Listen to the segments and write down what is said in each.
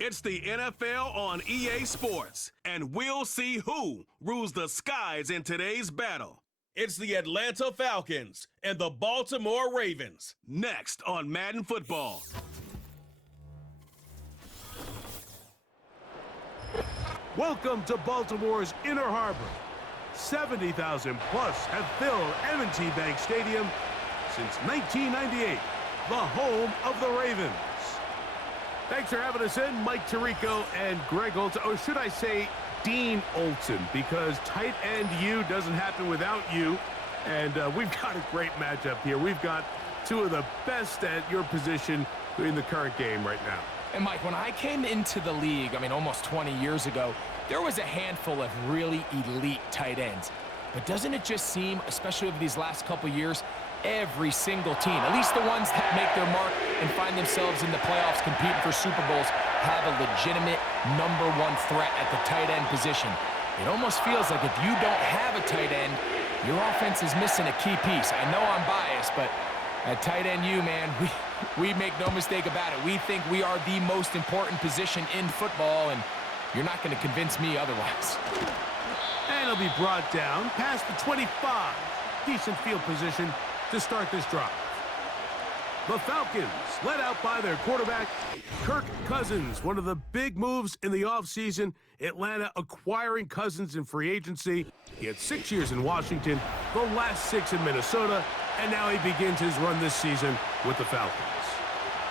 It's the NFL on EA Sports, and we'll see who rules the skies in today's battle. It's the Atlanta Falcons and the Baltimore Ravens, next on Madden Football. Welcome to Baltimore's Inner Harbor. 70,000 plus have filled M&T Bank Stadium since 1998, the home of the Ravens. Thanks for having us in, Mike Tirico and Greg Olson. Or should I say Dean Olson, because tight end U doesn't happen without you. And we've got a great matchup here. We've got two of the best at your position in the current game right now. And Mike, when I came into the league, almost 20 years ago, there was a handful of really elite tight ends. But doesn't it just seem, especially over these last couple years, every single team, at least the ones that make their mark and find themselves in the playoffs competing for Super Bowls, have a legitimate #1 threat at the tight end position. It almost feels like if you don't have a tight end, your offense is missing a key piece. I know I'm biased, but at tight end U, man, we make no mistake about it. We think we are the most important position in football, and you're not going to convince me otherwise. And it'll be brought down past the 25. Decent field position to start this drive. The Falcons, led out by their quarterback, Kirk Cousins. One of the big moves in the offseason, Atlanta acquiring Cousins in free agency. He had 6 years in Washington, the last 6 in Minnesota, and now he begins his run this season with the Falcons.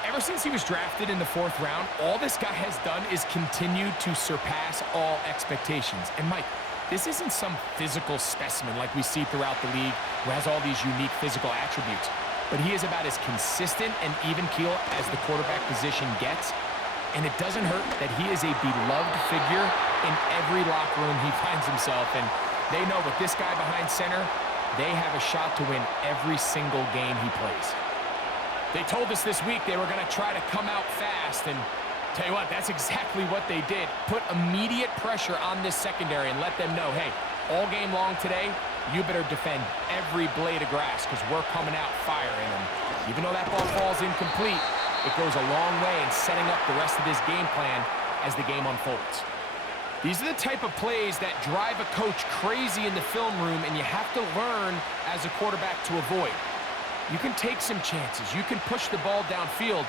Ever since he was drafted in the 4th round, all this guy has done is continue to surpass all expectations. And Mike, this isn't some physical specimen like we see throughout the league who has all these unique physical attributes. But he is about as consistent and even keel as the quarterback position gets. And it doesn't hurt that he is a beloved figure in every locker room he finds himself. And they know with this guy behind center, they have a shot to win every single game he plays. They told us this week they were going to try to come out fast, and tell you what, that's exactly what they did. Put immediate pressure on this secondary and let them know, hey, all game long today, you better defend every blade of grass because we're coming out firing. And even though that ball falls incomplete, it goes a long way in setting up the rest of this game plan as the game unfolds. These are the type of plays that drive a coach crazy in the film room, and you have to learn as a quarterback to avoid. You can take some chances. You can push the ball downfield,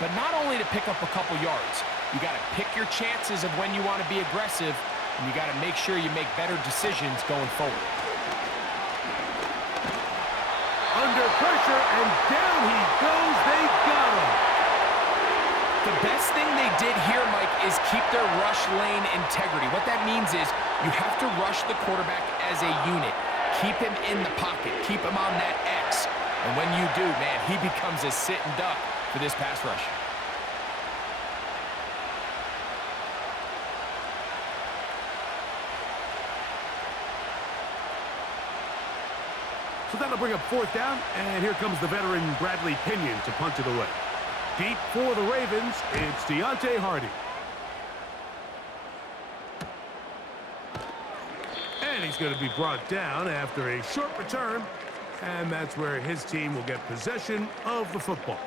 but not only to pick up a couple yards. You got to pick your chances of when you want to be aggressive, and you got to make sure you make better decisions going forward. Under pressure, and down he goes. They got him. The best thing they did here, Mike, is keep their rush lane integrity. What that means is you have to rush the quarterback as a unit. Keep him in the pocket. Keep him on that X. And when you do, man, he becomes a sitting duck for this pass rush. So that'll bring up 4th down, and here comes the veteran Bradley Pinion to punt it away. Deep for the Ravens, it's Deontay Hardy. And he's going to be brought down after a short return, and that's where his team will get possession of the football.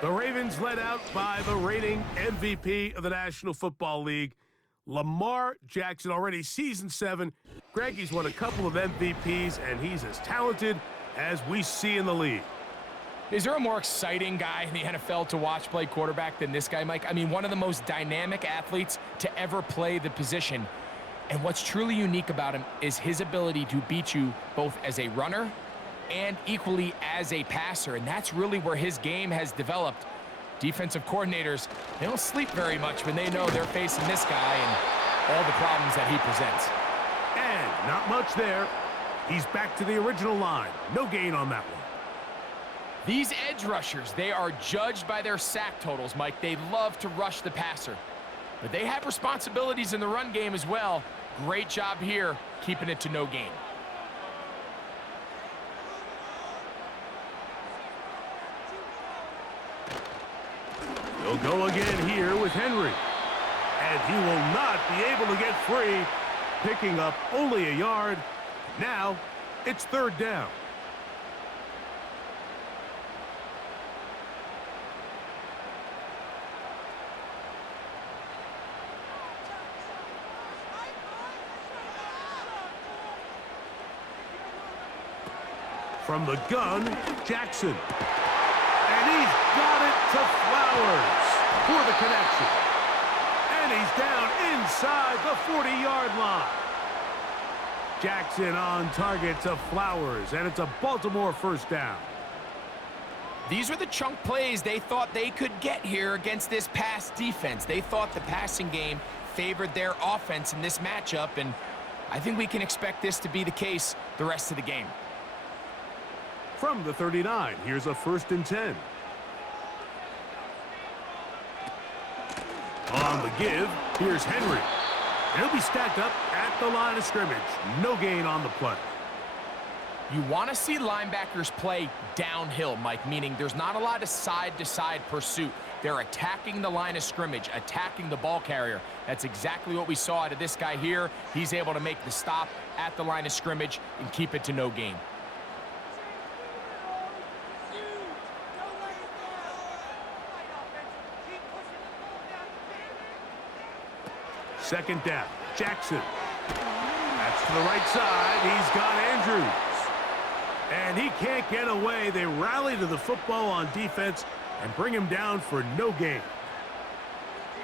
The Ravens led out by the reigning MVP of the National Football League, Lamar Jackson, already season 7. Greg, he's won a couple of MVPs, and he's as talented as we see in the league. Is there a more exciting guy in the NFL to watch play quarterback than this guy, Mike? One of the most dynamic athletes to ever play the position. And what's truly unique about him is his ability to beat you both as a runner and equally as a passer. And that's really where his game has developed. Defensive coordinators, they don't sleep very much when they know they're facing this guy and all the problems that he presents. And not much there. He's back to the original line. No gain on that one. These edge rushers, they are judged by their sack totals, Mike. They love to rush the passer. But they have responsibilities in the run game as well. Great job here, keeping it to no gain. He'll go again here with Henry. And he will not be able to get free, picking up only a yard. Now, it's 3rd down. From the gun, Jackson. And he's got it to Flowers for the connection. And he's down inside the 40-yard line. Jackson on target to Flowers, and it's a Baltimore first down. These are the chunk plays they thought they could get here against this pass defense. They thought the passing game favored their offense in this matchup, and I think we can expect this to be the case the rest of the game. From the 39, here's a 1st and 10. On the give, here's Henry. He'll be stacked up at the line of scrimmage. No gain on the play. You want to see linebackers play downhill, Mike, meaning there's not a lot of side-to-side pursuit. They're attacking the line of scrimmage, attacking the ball carrier. That's exactly what we saw out of this guy here. He's able to make the stop at the line of scrimmage and keep it to no gain. Second down, Jackson. That's to the right side. He's got Andrews. And he can't get away. They rally to the football on defense and bring him down for no gain.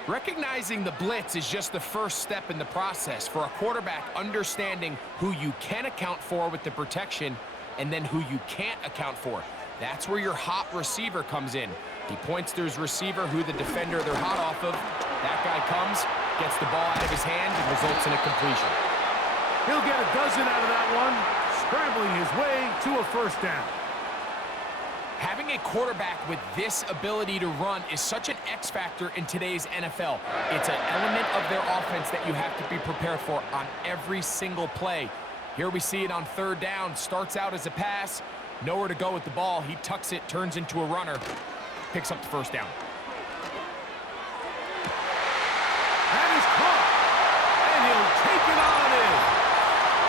Recognizing the blitz is just the first step in the process for a quarterback, understanding who you can account for with the protection and then who you can't account for. That's where your hot receiver comes in. He points to his receiver, who the defender they're hot off of. That guy comes, gets the ball out of his hand, and results in a completion. He'll get a dozen out of that one, scrambling his way to a first down. Having a quarterback with this ability to run is such an X factor in today's NFL. It's an element of their offense that you have to be prepared for on every single play. Here we see it on 3rd down. Starts out as a pass, nowhere to go with the ball. He tucks it, turns into a runner, picks up the first down. That is caught, and he'll take it on in.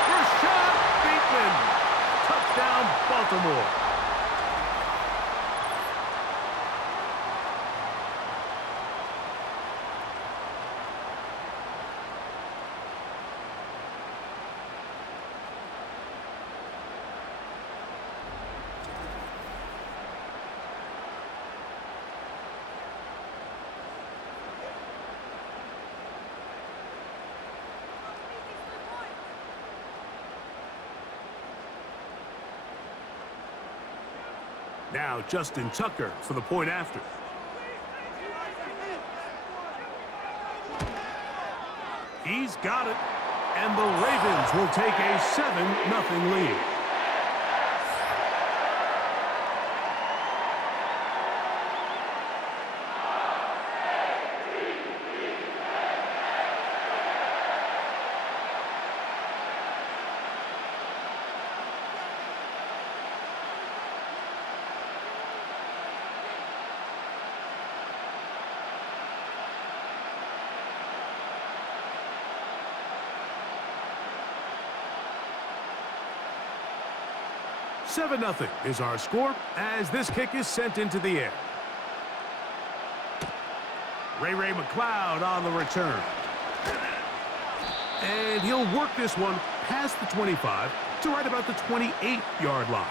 Rashad Bateman, touchdown Baltimore. Now Justin Tucker for the point after. He's got it, and the Ravens will take a 7-0 lead. Seven 0 is our score as this kick is sent into the air. Ray McCloud on the return. And he'll work this one past the 25 to right about the 28-yard line.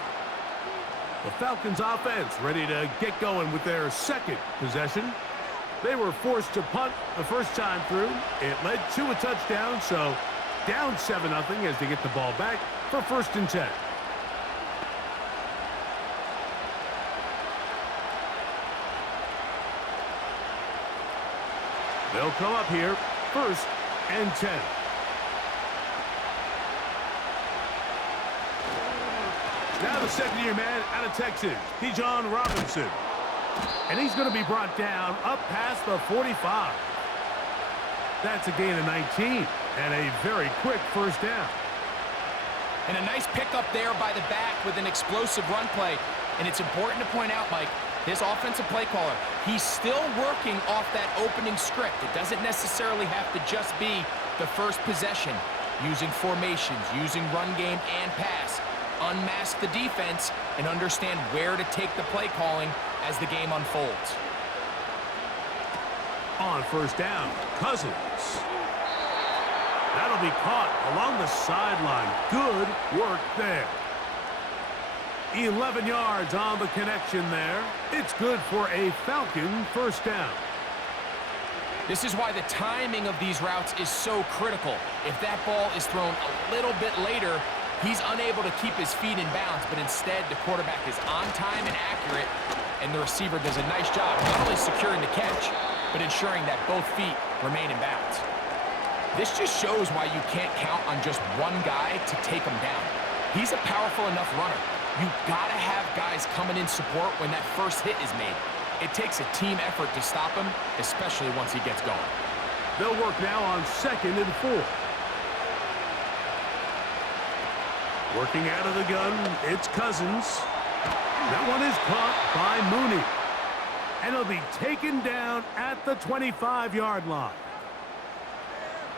The Falcons offense ready to get going with their second possession. They were forced to punt the first time through. It led to a touchdown, so down 7-0 as they get the ball back for 1st and 10. They'll come up here, 1st and 10. Now the second-year man out of Texas, Bijan Robinson. And he's going to be brought down up past the 45. That's a gain of 19 and a very quick first down. And a nice pickup there by the back with an explosive run play. And it's important to point out, Mike, this offensive play caller, he's still working off that opening script. It doesn't necessarily have to just be the first possession. Using formations, using run game and pass. Unmask the defense and understand where to take the play calling as the game unfolds. On first down, Cousins. That'll be caught along the sideline. Good work there. 11 yards on the connection there. It's good for a Falcon first down. This is why the timing of these routes is so critical. If that ball is thrown a little bit later, he's unable to keep his feet in bounds, but instead the quarterback is on time and accurate, and the receiver does a nice job not only securing the catch, but ensuring that both feet remain in bounds. This just shows why you can't count on just one guy to take him down. He's a powerful enough runner. You've got to have guys coming in support when that first hit is made. It takes a team effort to stop him, especially once he gets going. They'll work now on 2nd and 4. Working out of the gun, it's Cousins. That one is caught by Mooney. And he'll be taken down at the 25-yard line.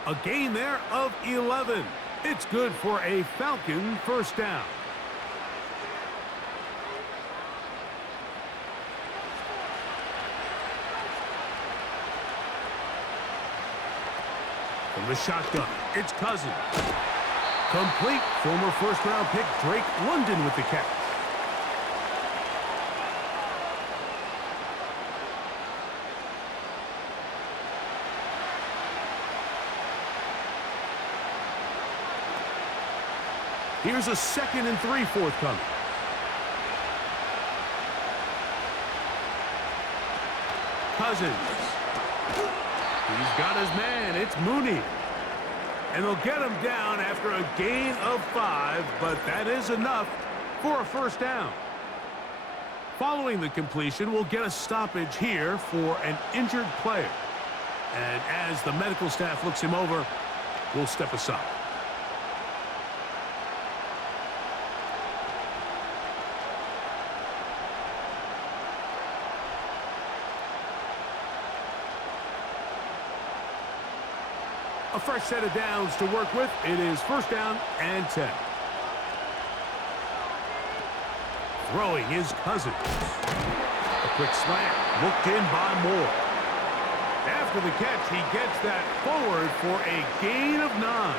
A gain there of 11. It's good for a Falcon first down. From the shotgun, it's Cousins. Complete. Former first-round pick Drake London with the catch. Here's a 2nd and 3 forthcoming. Cousins. He's got his man. It's Mooney. And they'll get him down after a gain of 5, but that is enough for a first down. Following the completion, we'll get a stoppage here for an injured player. And as the medical staff looks him over, we'll step aside. A fresh set of downs to work with. It is first down and 10. Throwing is Cousins. A quick slant. Looked in by Moore. After the catch, he gets that forward for a gain of 9.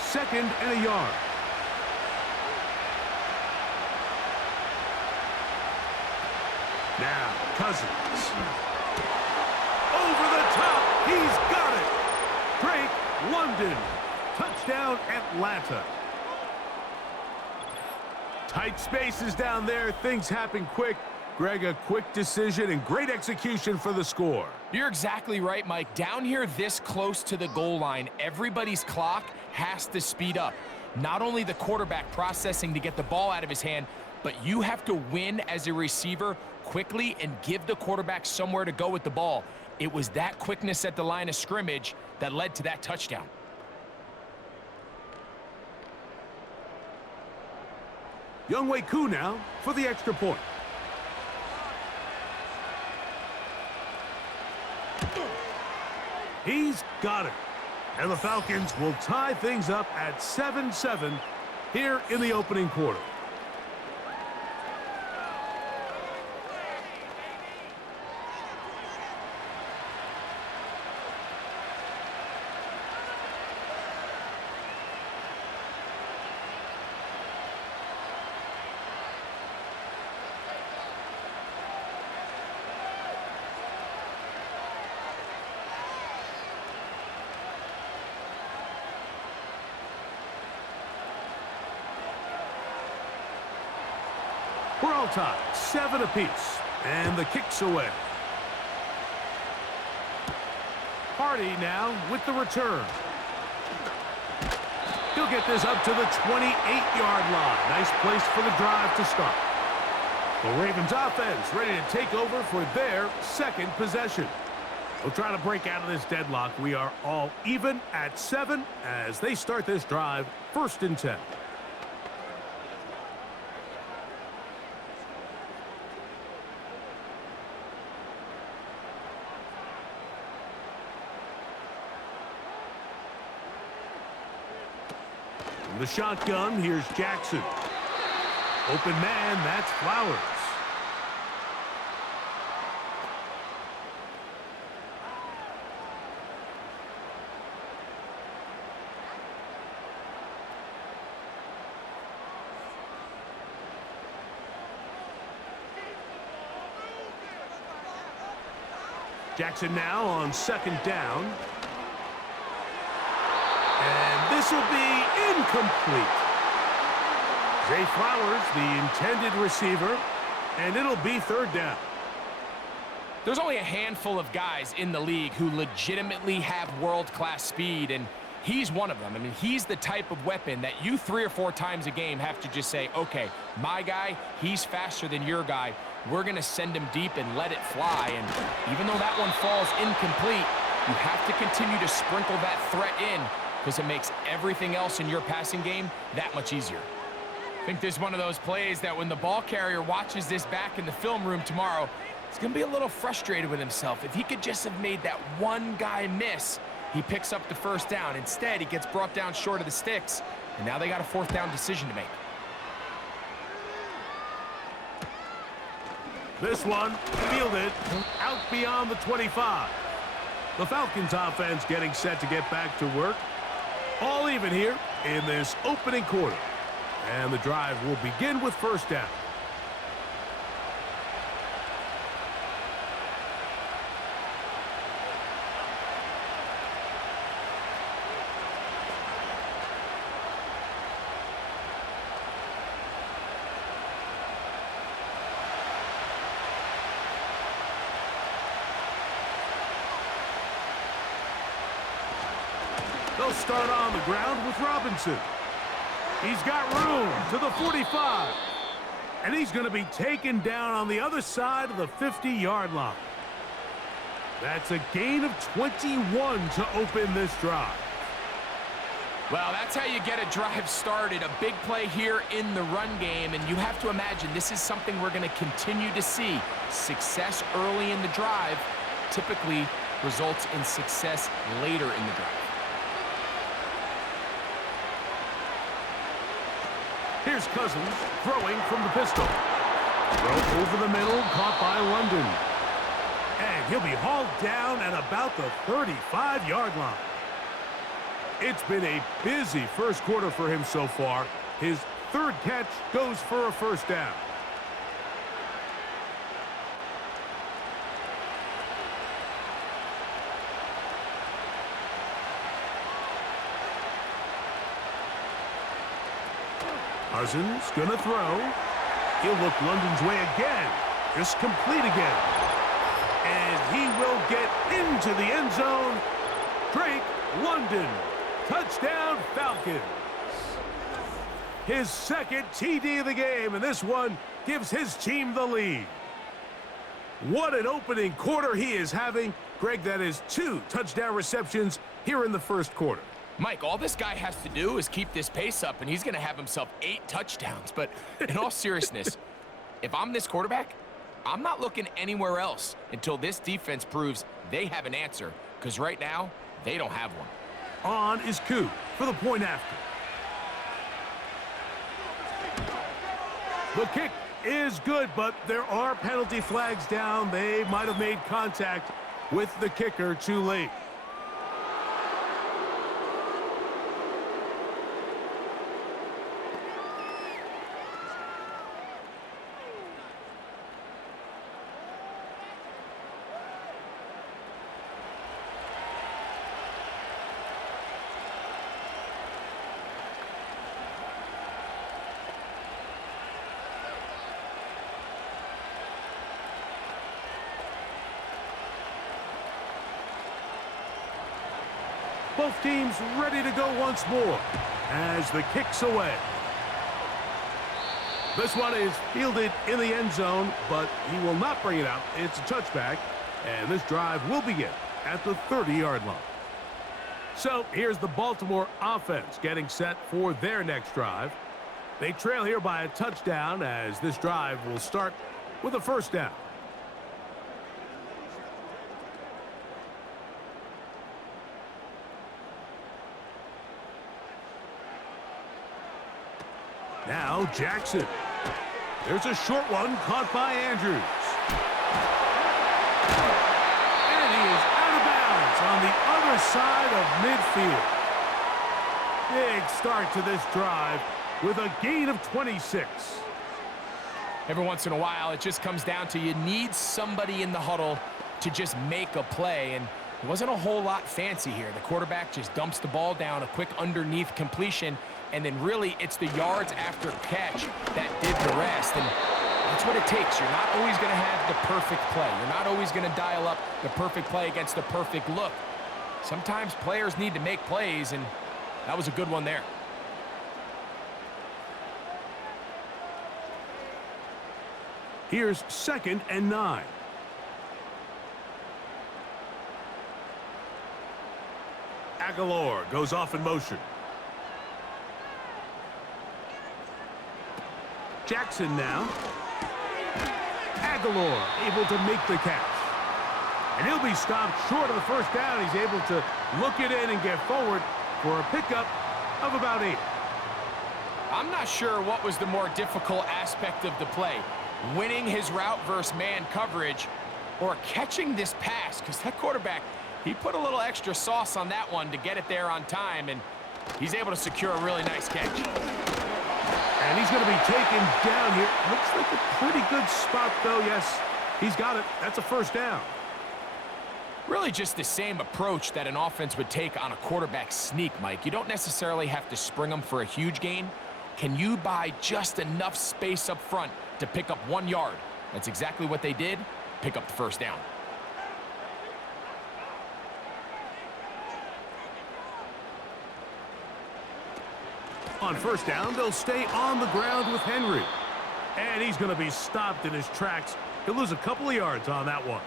Second and a yard. Now, Cousins. Over the top. He's got it. Drake London. Touchdown, Atlanta. Tight spaces down there. Things happen quick. Greg, a quick decision and great execution for the score. You're exactly right, Mike. Down here this close to the goal line, everybody's clock has to speed up. Not only the quarterback processing to get the ball out of his hand, but you have to win as a receiver quickly and give the quarterback somewhere to go with the ball. It was that quickness at the line of scrimmage that led to that touchdown. Younghoe Koo now for the extra point. He's got it. And the Falcons will tie things up at 7-7 here in the opening quarter. We're all tied, 7 apiece, and the kick's away. Hardy now with the return. He'll get this up to the 28-yard line. Nice place for the drive to start. The Ravens offense ready to take over for their second possession. They'll try to break out of this deadlock. We are all even at 7 as they start this drive, 1st and 10. The shotgun, here's Jackson. Open man, that's Flowers. Jackson now on second down. And this will be incomplete. Zay Flowers, the intended receiver, and it'll be third down. There's only a handful of guys in the league who legitimately have world-class speed, and he's one of them. I mean, he's the type of weapon that you 3 or 4 times a game have to just say, okay, my guy, he's faster than your guy. We're going to send him deep and let it fly. And even though that one falls incomplete, you have to continue to sprinkle that threat in because it makes everything else in your passing game that much easier. I think this is one of those plays that when the ball carrier watches this back in the film room tomorrow, he's going to be a little frustrated with himself. If he could just have made that one guy miss, he picks up the first down. Instead, he gets brought down short of the sticks, and now they got a 4th down decision to make. This one fielded out beyond the 25. The Falcons offense getting set to get back to work. All even here in this opening quarter. And the drive will begin with first down. They'll start on the ground with Robinson. He's got room to the 45. And he's going to be taken down on the other side of the 50-yard line. That's a gain of 21 to open this drive. Well, that's how you get a drive started. A big play here in the run game, and you have to imagine this is something we're going to continue to see. Success early in the drive typically results in success later in the drive. Here's Cousins throwing from the pistol. Throw over the middle, caught by London. And he'll be hauled down at about the 35-yard line. It's been a busy first quarter for him so far. His 3rd catch goes for a first down. Cousins gonna throw. He'll look London's way again. Just complete again. And he will get into the end zone. Drake London. Touchdown Falcons. His 2nd TD of the game, and this one gives his team the lead. What an opening quarter he is having. Greg, that is 2 touchdown receptions here in the first quarter. Mike, all this guy has to do is keep this pace up, and he's going to have himself 8 touchdowns. But in all seriousness, if I'm this quarterback, I'm not looking anywhere else until this defense proves they have an answer, because right now, they don't have one. On is Koo for the point after. The kick is good, but there are penalty flags down. They might have made contact with the kicker too late. Both teams ready to go once more as the kick's away. This one is fielded in the end zone, but he will not bring it out. It's a touchback, and this drive will begin at the 30-yard line. So here's the Baltimore offense getting set for their next drive. They trail here by a touchdown as this drive will start with a first down. Now Jackson. There's a short one caught by Andrews. And he is out of bounds on the other side of midfield. Big start to this drive with a gain of 26. Every once in a while, it just comes down to you need somebody in the huddle to just make a play, and it wasn't a whole lot fancy here. The quarterback just dumps the ball down, a quick underneath completion, and then really it's the yards after catch that did the rest. And that's what it takes. You're not always going to have the perfect play. You're not always going to dial up the perfect play against the perfect look. Sometimes players need to make plays, and that was a good one there. Here's 2nd and 9. Aguilar goes off in motion. Jackson now. Aguilar able to make the catch. And he'll be stopped short of the first down. He's able to look it in and get forward for a pickup of about 8. I'm not sure what was the more difficult aspect of the play. Winning his route versus man coverage or catching this pass, because that quarterback, he put a little extra sauce on that one to get it there on time, and he's able to secure a really nice catch. And he's going to be taken down here. Looks like a pretty good spot, though. Yes, he's got it. That's a first down. Really just the same approach that an offense would take on a quarterback sneak, Mike. You don't necessarily have to spring them for a huge gain. Can you buy just enough space up front to pick up 1 yard? That's exactly what they did. Pick up the first down. On first down, they'll stay on the ground with Henry. And he's going to be stopped in his tracks. He'll lose a couple of yards on that one.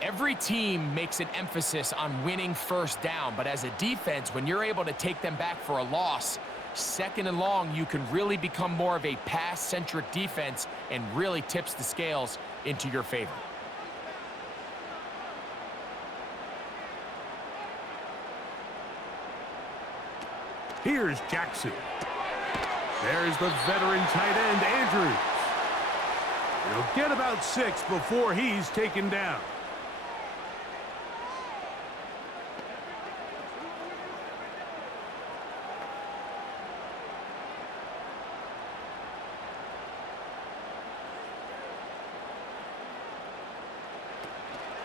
Every team makes an emphasis on winning first down, but as a defense, when you're able to take them back for a loss, 2nd and long, you can really become more of a pass-centric defense and really tips the scales into your favor. Here's Jackson. There's the veteran tight end, Andrews. He'll get about 6 before he's taken down.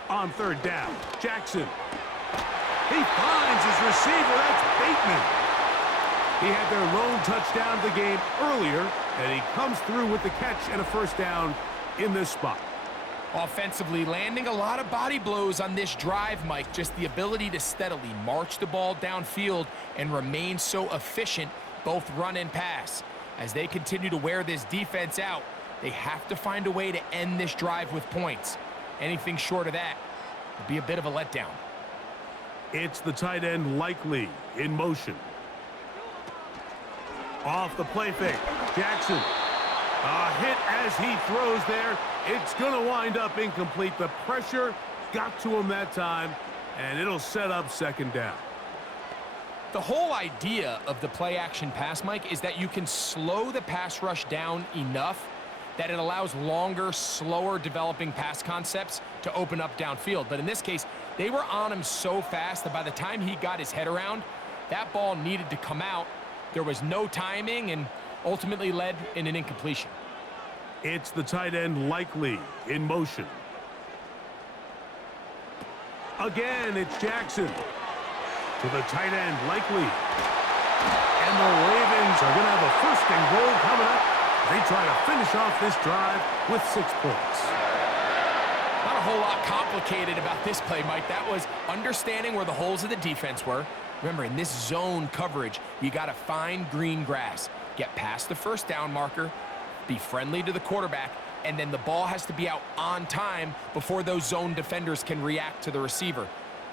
On third down, Jackson. He finds his receiver. That's Bateman. He had their lone touchdown of the game earlier, and he comes through with the catch and a first down in this spot. Offensively, landing a lot of body blows on this drive, Mike. Just the ability to steadily march the ball downfield and remain so efficient, both run and pass. As they continue to wear this defense out, they have to find a way to end this drive with points. Anything short of that would be a bit of a letdown. It's the tight end, Likely, in motion. Off the play fake, Jackson. A hit as he throws there. It's going to wind up incomplete. The pressure got to him that time, and it'll set up 2nd down. The whole idea of the play-action pass, Mike, is that you can slow the pass rush down enough that it allows longer, slower developing pass concepts to open up downfield. But in this case, they were on him so fast that by the time he got his head around, that ball needed to come out. There was no timing and ultimately led in an incompletion. It's the tight end, Likely, in motion. Again, it's Jackson. To the tight end, Likely. And the Ravens are going to have a 1st and goal coming up. They try to finish off this drive with 6 points. Not a whole lot complicated about this play, Mike. That was understanding where the holes of the defense were. Remember, in this zone coverage, you got to find green grass, get past the first down marker, be friendly to the quarterback, and then the ball has to be out on time before those zone defenders can react to the receiver.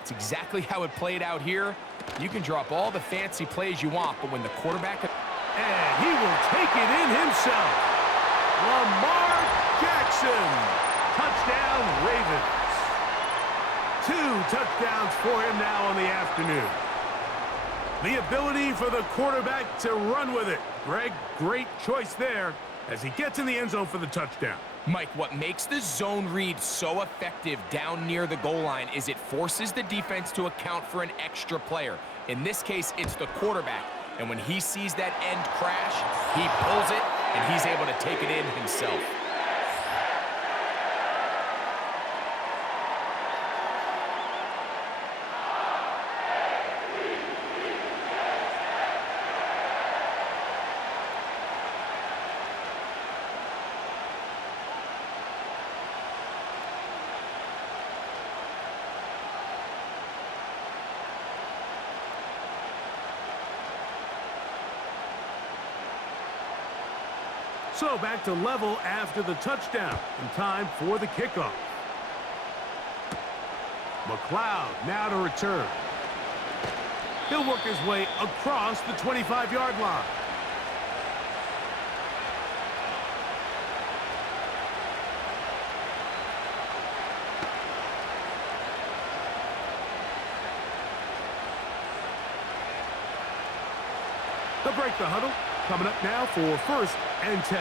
It's exactly how it played out here. You can draw up all the fancy plays you want, but when the quarterback... And he will take it in himself. Lamar Jackson. Touchdown, Ravens. 2 touchdowns for him now on the afternoon. The ability for the quarterback to run with it. Greg, great choice there as he gets in the end zone for the touchdown. Mike, what makes the zone read so effective down near the goal line is it forces the defense to account for an extra player. In this case, it's the quarterback. And when he sees that end crash, he pulls it, and he's able to take it in himself. So back to level after the touchdown, and time for the kickoff. McLeod now to return. He'll work his way across the 25-yard line. They'll break the huddle. Coming up now for 1st and 10.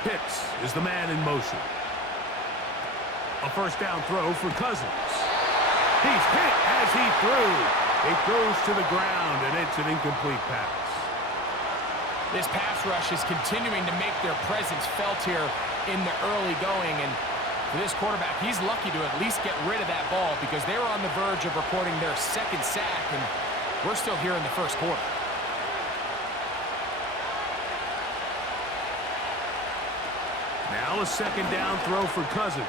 Pitts is the man in motion. A first down throw for Cousins. He's hit as he threw. It goes to the ground, and it's an incomplete pass. This pass rush is continuing to make their presence felt here in the early going, and for this quarterback, he's lucky to at least get rid of that ball because they were on the verge of recording their 2nd sack, and we're still here in the 1st quarter. Now a 2nd down throw for Cousins.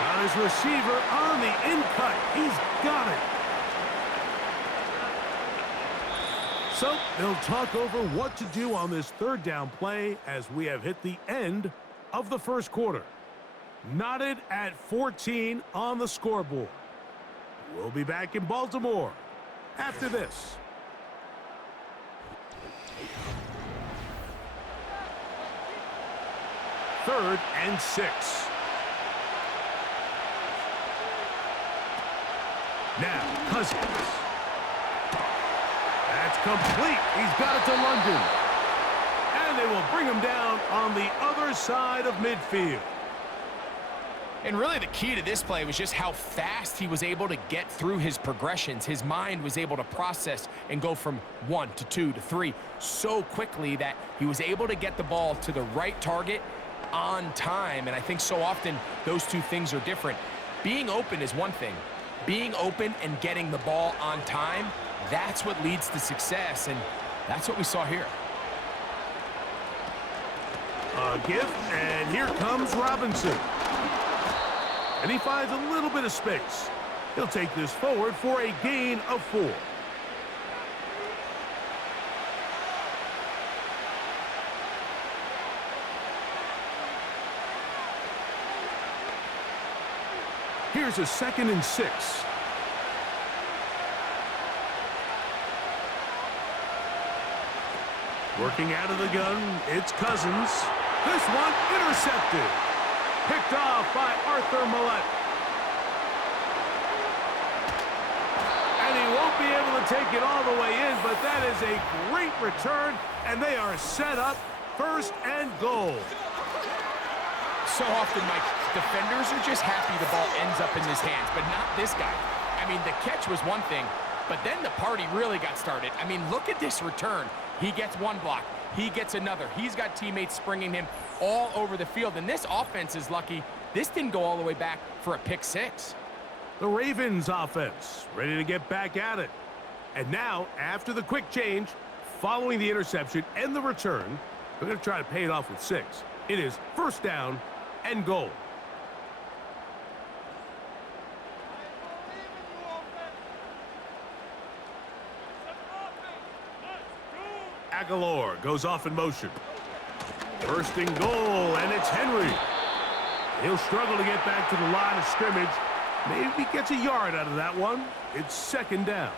Got his receiver on the in-cut. He's got it. So they'll talk over what to do on this 3rd down play as we have hit the end of the 1st quarter. Knotted at 14 on the scoreboard. We'll be back in Baltimore after this. Third and 6. Now, Cousins. That's complete. He's got it to London. And they will bring him down on the other side of midfield. And really the key to this play was just how fast he was able to get through his progressions. His mind was able to process and go from 1 to 2 to 3 so quickly that he was able to get the ball to the right target on time. And I think so often those two things are different. Being open is one thing. Being open and getting the ball on time, that's what leads to success, and that's what we saw here. A give, and here comes Robinson. And he finds a little bit of space. He'll take this forward for a gain of 4. Here's a 2nd and 6. Working out of the gun, it's Cousins. This one intercepted. Picked off by Arthur Millette. And he won't be able to take it all the way in, but that is a great return, and they are set up 1st and goal. So often, Mike, defenders are just happy the ball ends up in his hands, but not this guy. I mean, the catch was one thing, but then the party really got started. I mean, look at this return. He gets one block. He gets another. He's got teammates springing him all over the field, and this offense is lucky. This didn't go all the way back for a pick 6. The Ravens offense ready to get back at it. And now, after the quick change, following the interception and the return, they're going to try to pay it off with 6. It is 1st down and goal. Aguilar goes off in motion. 1st and goal, and it's Henry. He'll struggle to get back to the line of scrimmage. Maybe gets a yard out of that one. It's 2nd down.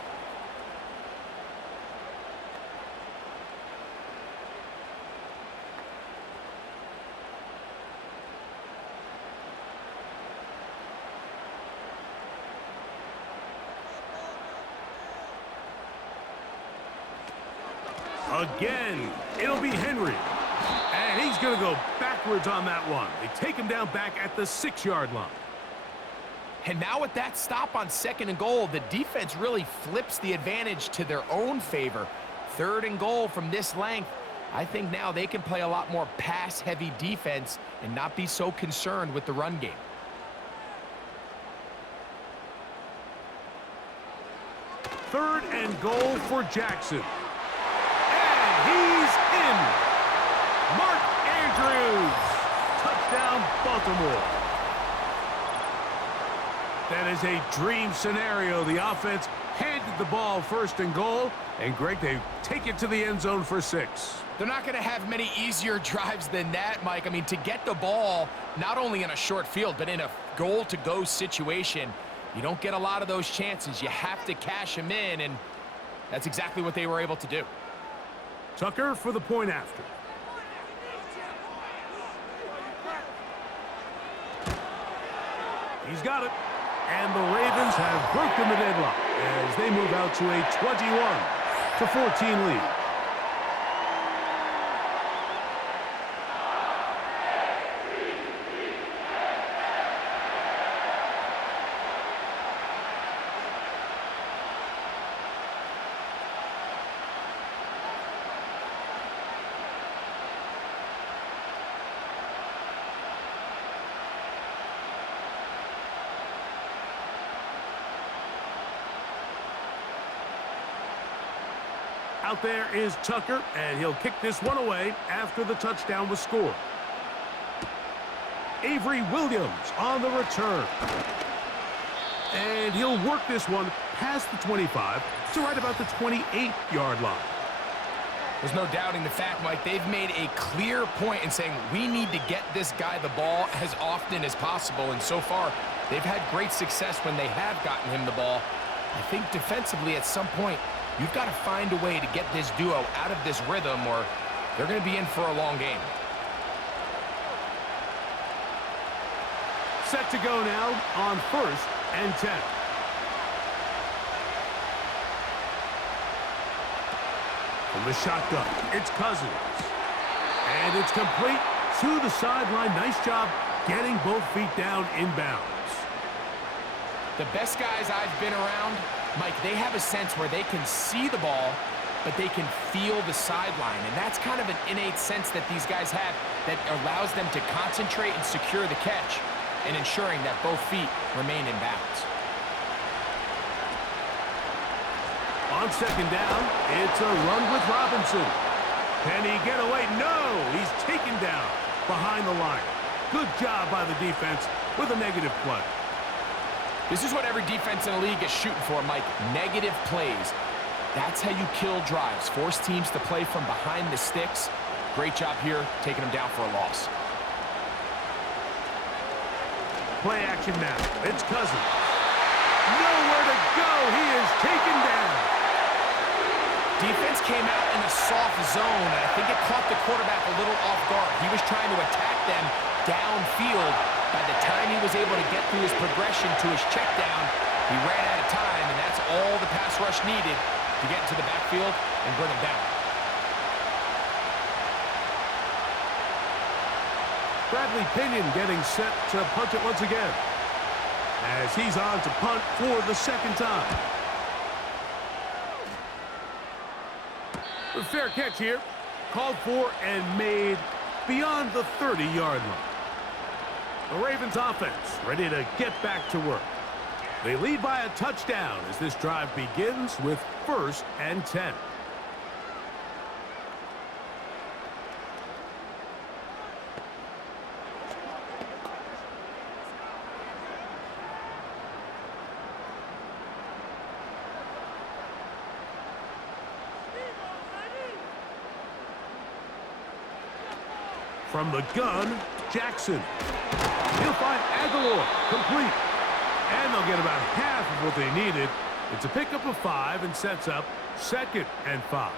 Again, it'll be Henry. And he's going to go backwards on that one. They take him down back at the 6-yard line. And now with that stop on 2nd and goal, the defense really flips the advantage to their own favor. 3rd and goal from this length. I think now they can play a lot more pass-heavy defense and not be so concerned with the run game. Third and goal for Jackson. He's in. Mark Andrews. Touchdown, Baltimore. That is a dream scenario. The offense handed the ball first and goal. And Greg, they take it to the end zone for 6. They're not going to have many easier drives than that, Mike. I mean, to get the ball, not only in a short field, but in a goal-to-go situation, you don't get a lot of those chances. You have to cash them in, and that's exactly what they were able to do. Tucker for the point after. He's got it. And the Ravens have broken the deadlock as they move out to a 21-14 lead. Out there is Tucker, and he'll kick this one away after the touchdown was scored. Avery Williams on the return. And he'll work this one past the 25 to right about the 28-yard line. There's no doubting the fact, Mike, they've made a clear point in saying we need to get this guy the ball as often as possible, and so far they've had great success when they have gotten him the ball. I think defensively at some point you've got to find a way to get this duo out of this rhythm or they're going to be in for a long game. Set to go now on 1st and 10. From the shotgun, it's Cousins. And it's complete to the sideline. Nice job getting both feet down inbounds. The best guys I've been around, Mike, they have a sense where they can see the ball, but they can feel the sideline. And that's kind of an innate sense that these guys have that allows them to concentrate and secure the catch and ensuring that both feet remain in bounds. On 2nd down, it's a run with Robinson. Can he get away? No! He's taken down behind the line. Good job by the defense with a negative play. This is what every defense in the league is shooting for, Mike. Negative plays. That's how you kill drives. Force teams to play from behind the sticks. Great job here, taking them down for a loss. Play action now. It's Cousins. Nowhere to go. He is taken down. Defense came out in a soft zone, and I think it caught the quarterback a little off guard. He was trying to attack them downfield. By the time he was able to get through his progression to his check down, he ran out of time, and that's all the pass rush needed to get into the backfield and bring him down. Bradley Pinion getting set to punt it once again as he's on to punt for the 2nd time. A fair catch here, called for and made beyond the 30-yard line. The Ravens offense ready to get back to work. They lead by a touchdown as this drive begins with 1st and 10. From the gun, Jackson. He'll find Aguilar, complete. And they'll get about half of what they needed. It's a pickup of 5 and sets up 2nd and 5.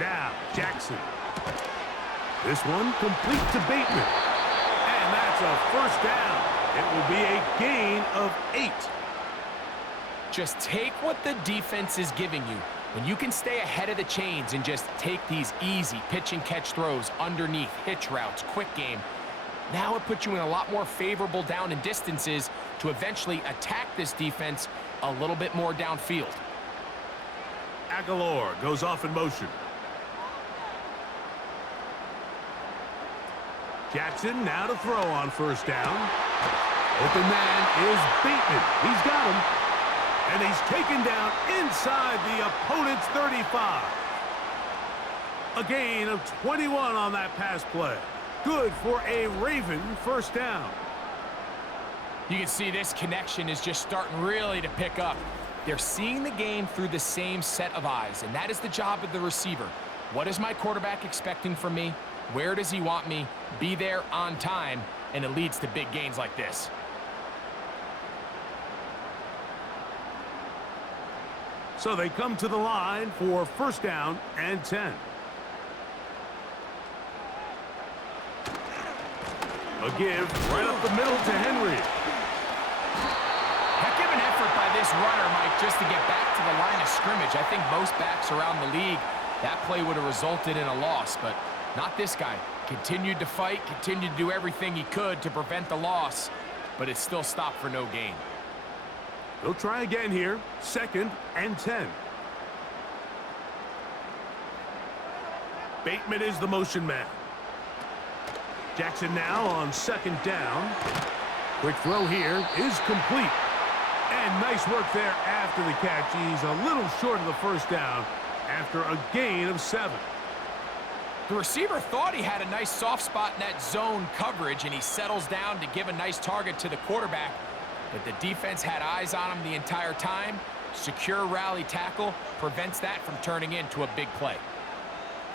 Now, Jackson. This one complete to Bateman. And that's a 1st down. It will be a gain of 8. Just take what the defense is giving you. When you can stay ahead of the chains and just take these easy pitch and catch throws underneath, hitch routes, quick game, now it puts you in a lot more favorable down and distances to eventually attack this defense a little bit more downfield. Aguilar goes off in motion. Jackson now to throw on 1st down. Open man is Bateman. He's got him. And he's taken down inside the opponent's 35. A gain of 21 on that pass play. Good for a Raven first down. You can see this connection is just starting really to pick up. They're seeing the game through the same set of eyes, and that is the job of the receiver. What is my quarterback expecting from me? Where does he want me? Be there on time, and it leads to big gains like this. So they come to the line for first down and 10. A give right up the middle to Henry. Heck of an effort by this runner, Mike, just to get back to the line of scrimmage. I think most backs around the league, that play would have resulted in a loss, but not this guy. Continued to fight, continued to do everything he could to prevent the loss, but it still stopped for no gain. They'll try again here. Second and 10. Bateman is the motion man. Jackson now on second down. Quick throw here is complete. And nice work there after the catch. He's a little short of the first down after a gain of 7. The receiver thought he had a nice soft spot in that zone coverage, and he settles down to give a nice target to the quarterback. But the defense had eyes on him the entire time. Secure rally tackle prevents that from turning into a big play.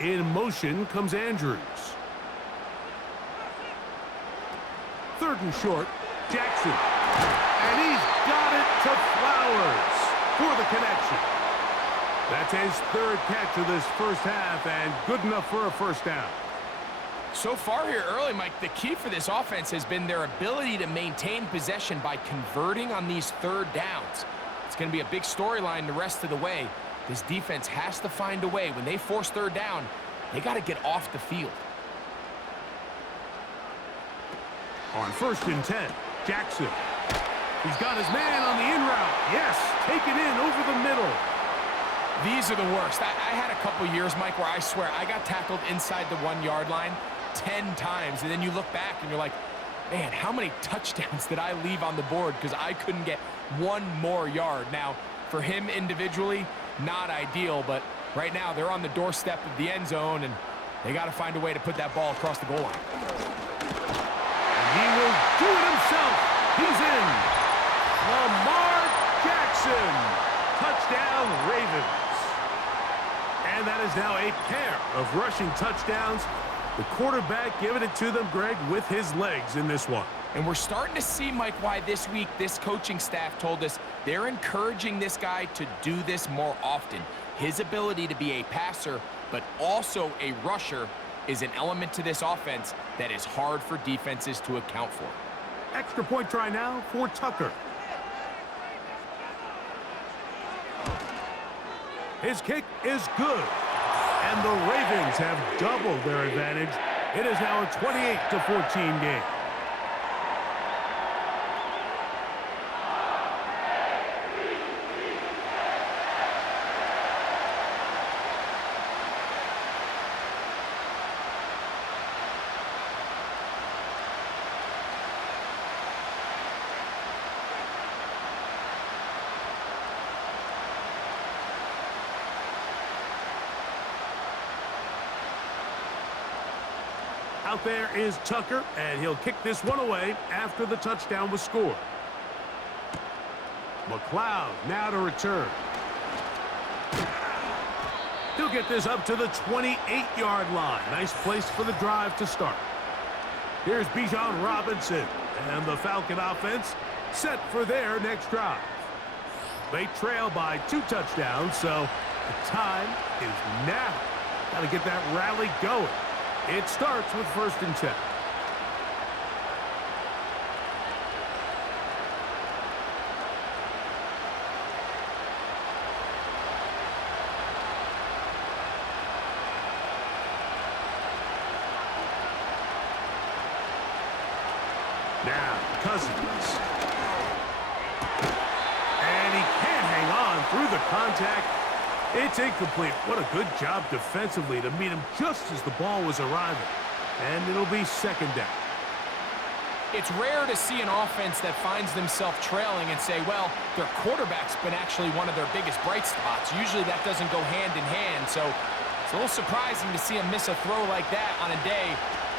In motion comes Andrews. Third and short, Jackson. And he's got it to Flowers for the connection. That's his third catch of this first half, and good enough for a first down. So far here early, Mike, the key for this offense has been their ability to maintain possession by converting on these third downs. It's going to be a big storyline the rest of the way. This defense has to find a way. When they force third down, they got to get off the field. On first and 10, Jackson. He's got his man on the in route. Yes, taken in over the middle. These are the worst. I had a couple years, Mike, where I swear I got tackled inside the 1-yard line 10 times, and then you look back and you're like, man, how many touchdowns did I leave on the board because I couldn't get one more yard? Now, for him individually, not ideal, but right now they're on the doorstep of the end zone, and they got to find a way to put that ball across the goal line. And he will do it himself. He's in. Lamar Jackson. Touchdown, Ravens. And that is now a pair of rushing touchdowns. The quarterback giving it to them, Greg, with his legs in this one. And we're starting to see, Mike, why this week this coaching staff told us they're encouraging this guy to do this more often. His ability to be a passer, but also a rusher, is an element to this offense that is hard for defenses to account for. Extra point try now for Tucker. His kick is good. And the Ravens have doubled their advantage. It is now a 28-14 game. Out there is Tucker, and he'll kick this one away after the touchdown was scored. McLeod now to return. He'll get this up to the 28-yard line. Nice place for the drive to start. Here's Bijan Robinson, and the Falcon offense set for their next drive. They trail by 2 touchdowns, so the time is now. Got to get that rally going. It starts with first and 10. Now, Cousins. And he can't hang on through the contact. It's incomplete. What a good job defensively to meet him just as the ball was arriving. And it'll be second down. It's rare to see an offense that finds themselves trailing and say, well, their quarterback's been actually one of their biggest bright spots. Usually that doesn't go hand in hand, so it's a little surprising to see him miss a throw like that on a day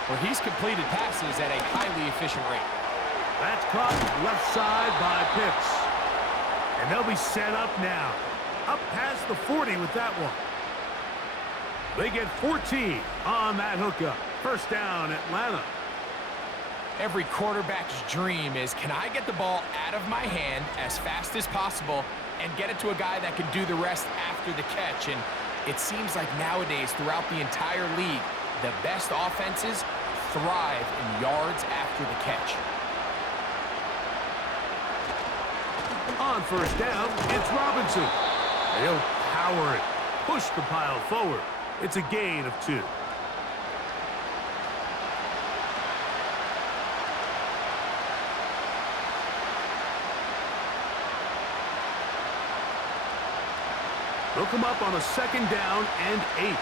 where he's completed passes at a highly efficient rate. That's caught left side by Pitts. And they'll be set up now. Up past the 40 with that one. They get 14 on that hookup. First down, Atlanta. Every quarterback's dream is, can I get the ball out of my hand as fast as possible and get it to a guy that can do the rest after the catch? And it seems like nowadays, throughout the entire league, the best offenses thrive in yards after the catch. On first down, it's Robinson. They'll power it, push the pile forward. It's a gain of 2. They'll come up on a second down and 8.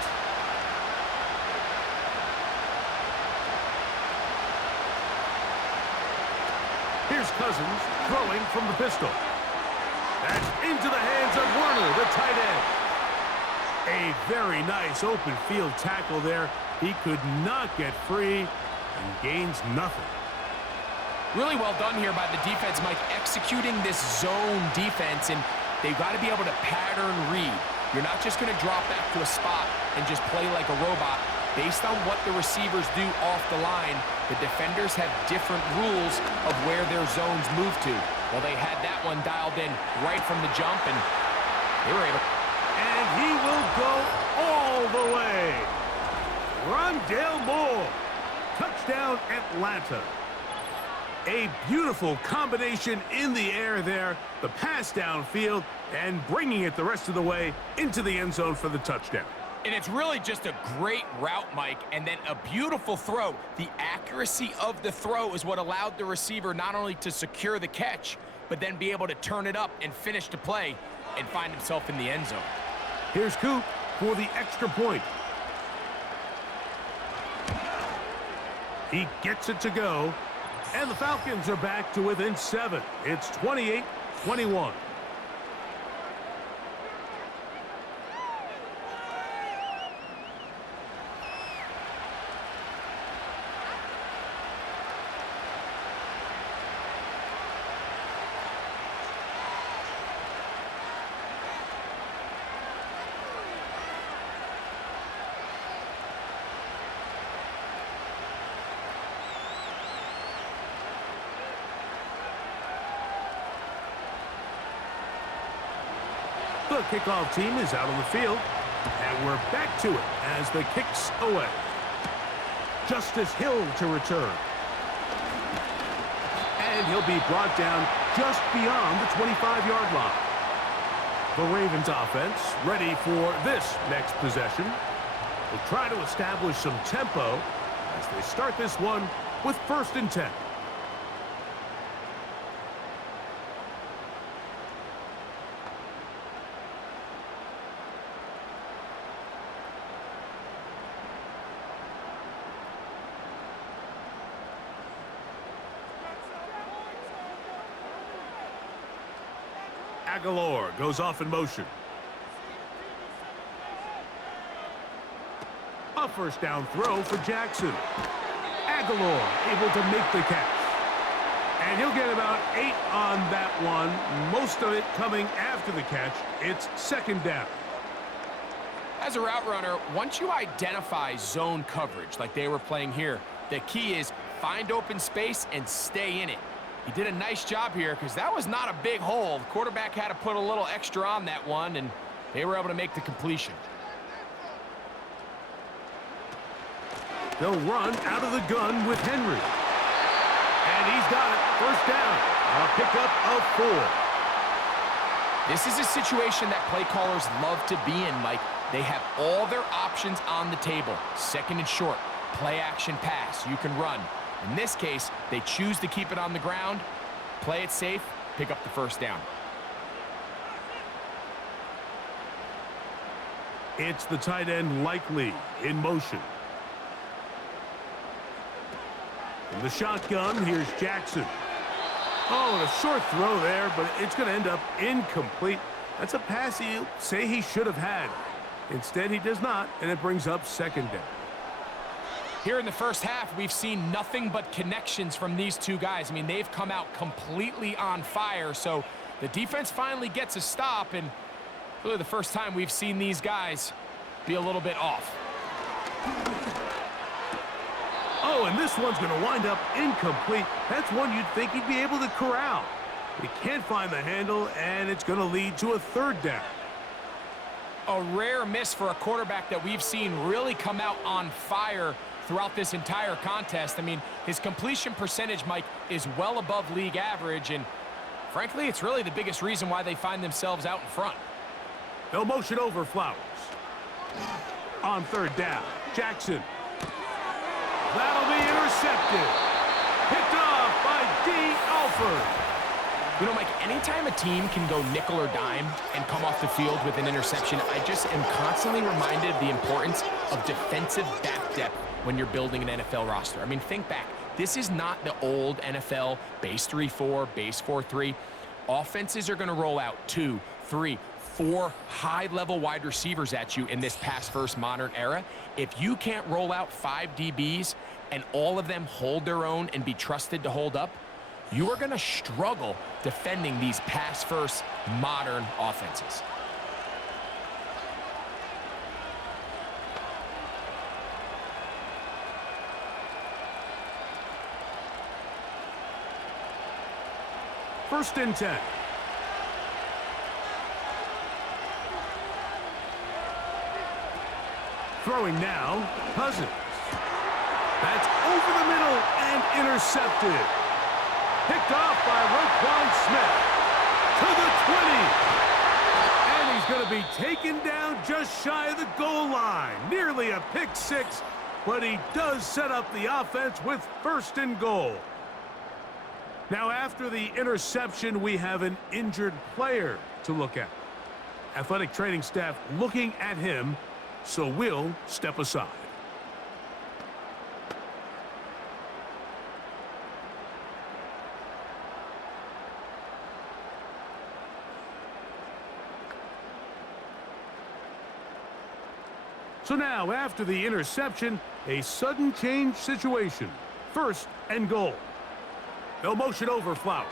Here's Cousins throwing from the pistol. That's into the hands of Werner, the tight end. A very nice open field tackle there. He could not get free and gains nothing. Really well done here by the defense, Mike, executing this zone defense, and they've got to be able to pattern read. You're not just going to drop back to a spot and just play like a robot. Based on what the receivers do off the line, the defenders have different rules of where their zones move to. Well, they had that one dialed in right from the jump, and they were able. And he will go all the way. Rondale Moore. Touchdown, Atlanta. A beautiful combination in the air there. The pass downfield and bringing it the rest of the way into the end zone for the touchdown. And it's really just a great route, Mike, and then a beautiful throw. The accuracy of the throw is what allowed the receiver not only to secure the catch, but then be able to turn it up and finish the play and find himself in the end zone. Here's Coop for the extra point. He gets it to go. And the Falcons are back to within 7. It's 28-21. The kickoff team is out on the field, and we're back to it as the kick's away. Justice Hill to return. And he'll be brought down just beyond the 25-yard line. The Ravens offense ready for this next possession. They'll try to establish some tempo as they start this one with 1st and 10. Aguilar goes off in motion. A first down throw for Jackson. Aguilar able to make the catch. And he'll get about 8 on that one. Most of it coming after the catch. It's 2nd down. As a route runner, once you identify zone coverage like they were playing here, the key is find open space and stay in it. He did a nice job here because that was not a big hole. The quarterback had to put a little extra on that one, and they were able to make the completion. They'll run out of the gun with Henry. And he's got it. First down. A pickup of 4. This is a situation that play callers love to be in, Mike. They have all their options on the table. 2nd and short, play action pass. You can run. In this case, they choose to keep it on the ground, play it safe, pick up the first down. It's the tight end Likely in motion. From the shotgun, here's Jackson. Oh, and a short throw there, but it's going to end up incomplete. That's a pass he'll say he should have had. Instead, he does not, and it brings up second down. Here in the first half, we've seen nothing but connections from these two guys. I mean, they've come out completely on fire, so the defense finally gets a stop, and really the first time we've seen these guys be a little bit off. Oh, and this one's going to wind up incomplete. That's one you'd think he'd be able to corral. But he can't find the handle, and it's going to lead to a third down. A rare miss for a quarterback that we've seen really come out on fire throughout this entire contest. I mean, his completion percentage, Mike, is well above league average, and frankly, it's really the biggest reason why they find themselves out in front. They'll motion over Flowers. On third down, Jackson. That'll be intercepted. Picked off by D. Alford. You know, Mike, anytime a team can go nickel or dime and come off the field with an interception, I just am constantly reminded of the importance of defensive back depth when you're building an NFL roster. I mean, think back. This is not the old NFL base 3-4, base 4-3. Offenses are going to roll out 2, 3, 4 high-level wide receivers at you in this pass-first modern era. If you can't roll out 5 DBs and all of them hold their own and be trusted to hold up, you are going to struggle defending these pass-first modern offenses. First and 10. Throwing now, Cousins. That's over the middle and intercepted. Picked off by Roquan Smith to the 20. And he's going to be taken down just shy of the goal line. Nearly a pick six, but he does set up the offense with first and goal. Now, after the interception, we have an injured player to look at. Athletic training staff looking at him, so we'll step aside. So now, after the interception, a sudden change situation. First and goal. They'll motion over Flowers.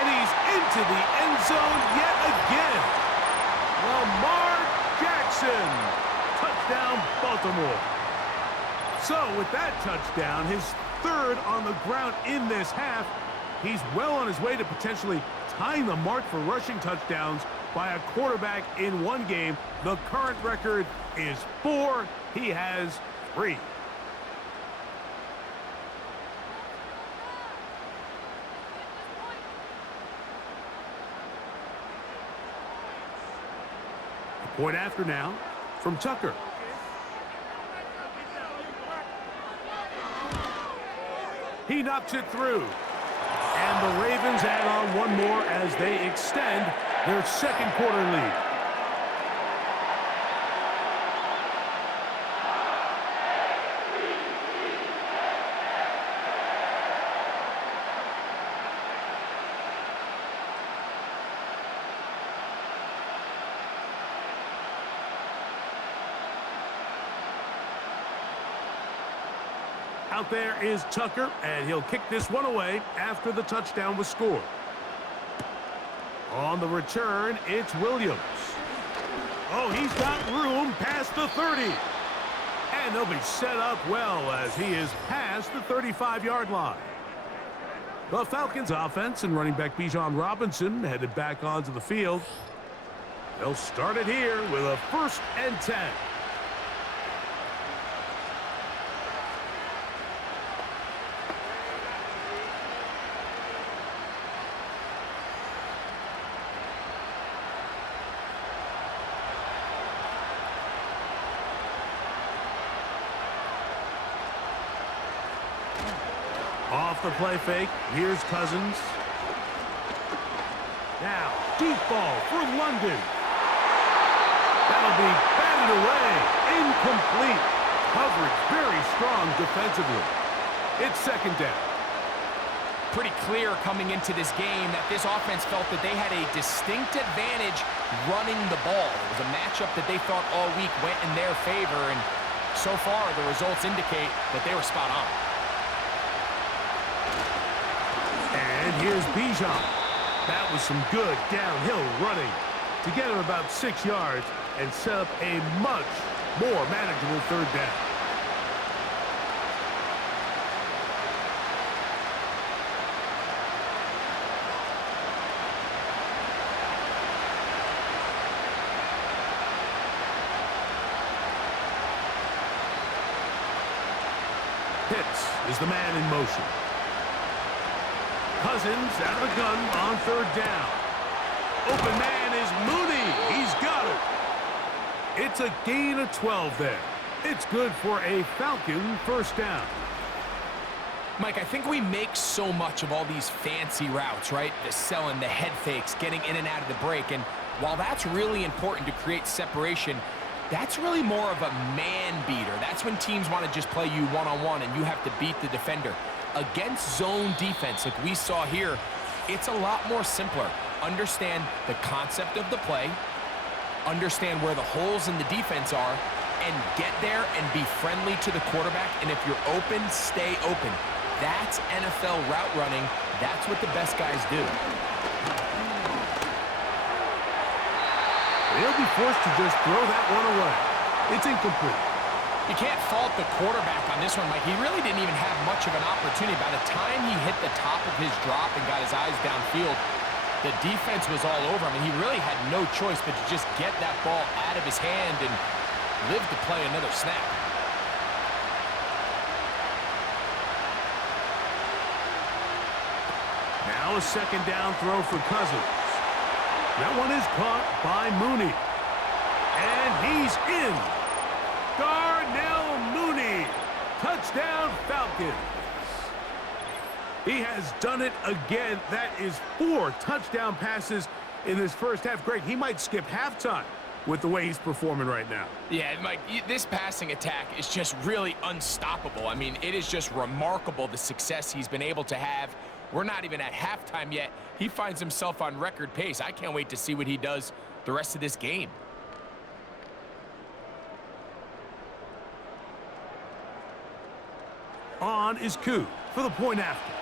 And he's into the end zone yet again. Lamar Jackson. Touchdown, Baltimore. So with that touchdown, his third on the ground in this half, he's well on his way to potentially tying the mark for rushing touchdowns by a quarterback in one game. The current record is 4. He has 3. Point after now from Tucker. He knocks it through. And the Ravens add on one more as they extend their second quarter lead. Out there is Tucker, and he'll kick this one away after the touchdown was scored. On the return, it's Williams. Oh, he's got room past the 30. And they'll be set up well as he is past the 35-yard line. The Falcons offense and running back Bijan Robinson headed back onto the field. They'll start it here with a 1st and 10. Off the play fake, here's Cousins. Now, deep ball for London. That'll be batted away, incomplete. Coverage very strong defensively. It's second down. Pretty clear coming into this game that this offense felt that they had a distinct advantage running the ball. It was a matchup that they thought all week went in their favor, and so far the results indicate that they were spot on. And here's Bijan. That was some good downhill running to get him about 6 yards and set up a much more manageable third down. Pitts is the man in motion. Cousins out of the gun on third down. Open man is Mooney. He's got it. It's a gain of 12 there. It's good for a Falcon first down. Mike, I think we make so much of all these fancy routes, right? The selling, the head fakes, getting in and out of the break. And while that's really important to create separation, that's really more of a man beater. That's when teams want to just play you one-on-one and you have to beat the defender. Against zone defense like we saw here, it's a lot more simpler. Understand the concept of the play, understand where the holes in the defense are, and get there and be friendly to the quarterback. And if you're open, stay open. That's NFL route running. That's what the best guys do. They'll be forced to just throw that one away. It's incomplete. You can't fault the quarterback on this one, Mike. He really didn't even have much of an opportunity. By the time he hit the top of his drop and got his eyes downfield, the defense was all over him, and he really had no choice but to just get that ball out of his hand and live to play another snap. Now a second down throw for Cousins. That one is caught by Mooney. And he's in. Darnell Mooney. Touchdown Falcons. He has done it again. That is 4 touchdown passes in this first half. Greg, he might skip halftime with the way he's performing right now. Yeah, Mike, this passing attack is just really unstoppable. I mean, it is just remarkable the success he's been able to have. We're not even at halftime yet. He finds himself on record pace. I can't wait to see what he does the rest of this game. On is Koo for the point after.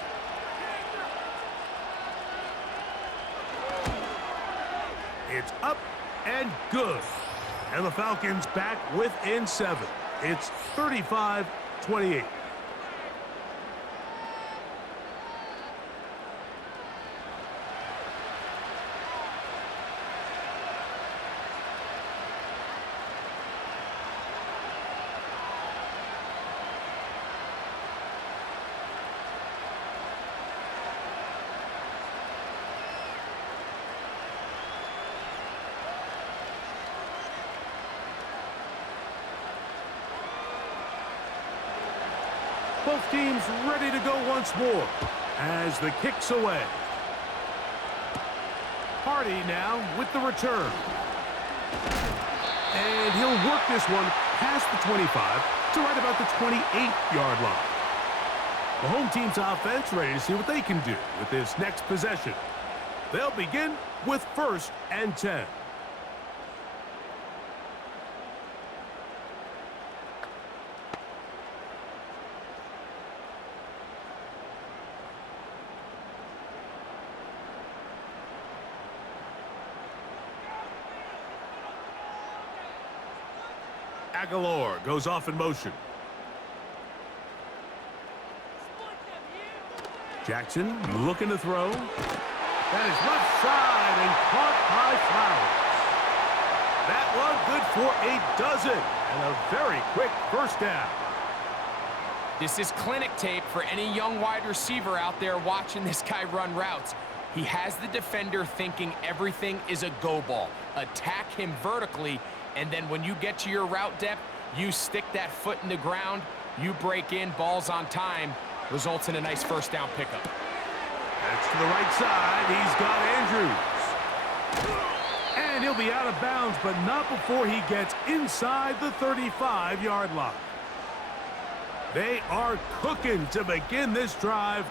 It's up and good. And the Falcons back within 7. It's 35-28. Both teams ready to go once more as the kick's away. Hardy now with the return. And he'll work this one past the 25 to right about the 28-yard line. The home team's offense ready to see what they can do with this next possession. They'll begin with 1st and 10. Aguilar goes off in motion. Jackson looking to throw. That is left side and caught by Flowers. That one good for a dozen and a very quick first down. This is clinic tape for any young wide receiver out there watching this guy run routes. He has the defender thinking everything is a go ball. Attack him vertically, and then when you get to your route depth, you stick that foot in the ground, you break in, balls on time, results in a nice first down pickup. That's to the right side. He's got Andrews. And he'll be out of bounds, but not before he gets inside the 35-yard line. They are cooking to begin this drive.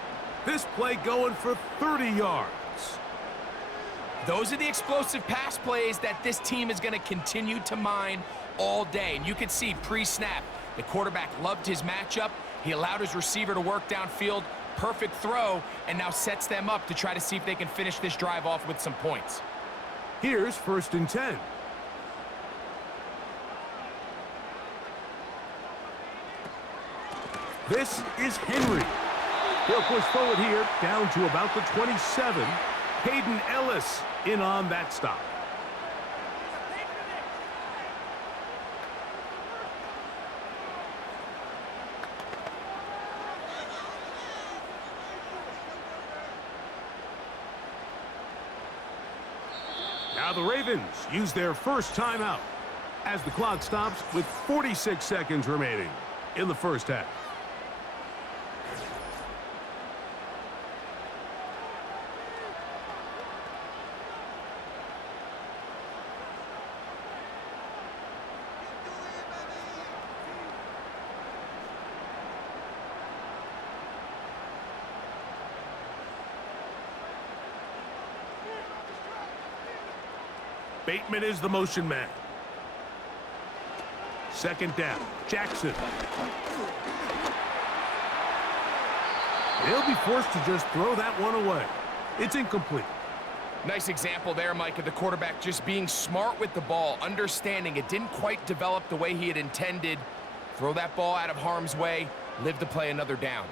This play going for 30 yards. Those are the explosive pass plays that this team is going to continue to mine all day. And you can see pre-snap, the quarterback loved his matchup. He allowed his receiver to work downfield. Perfect throw, and now sets them up to try to see if they can finish this drive off with some points. Here's 1st and 10. This is Henry. He'll push forward here, down to about the 27. Hayden Ellis in on that stop. Now the Ravens use their first timeout as the clock stops with 46 seconds remaining in the first half. Bateman is the motion man. 2nd down. Jackson. He'll be forced to just throw that one away. It's incomplete. Nice example there, Mike, of the quarterback just being smart with the ball, understanding it didn't quite develop the way he had intended. Throw that ball out of harm's way, live to play another down.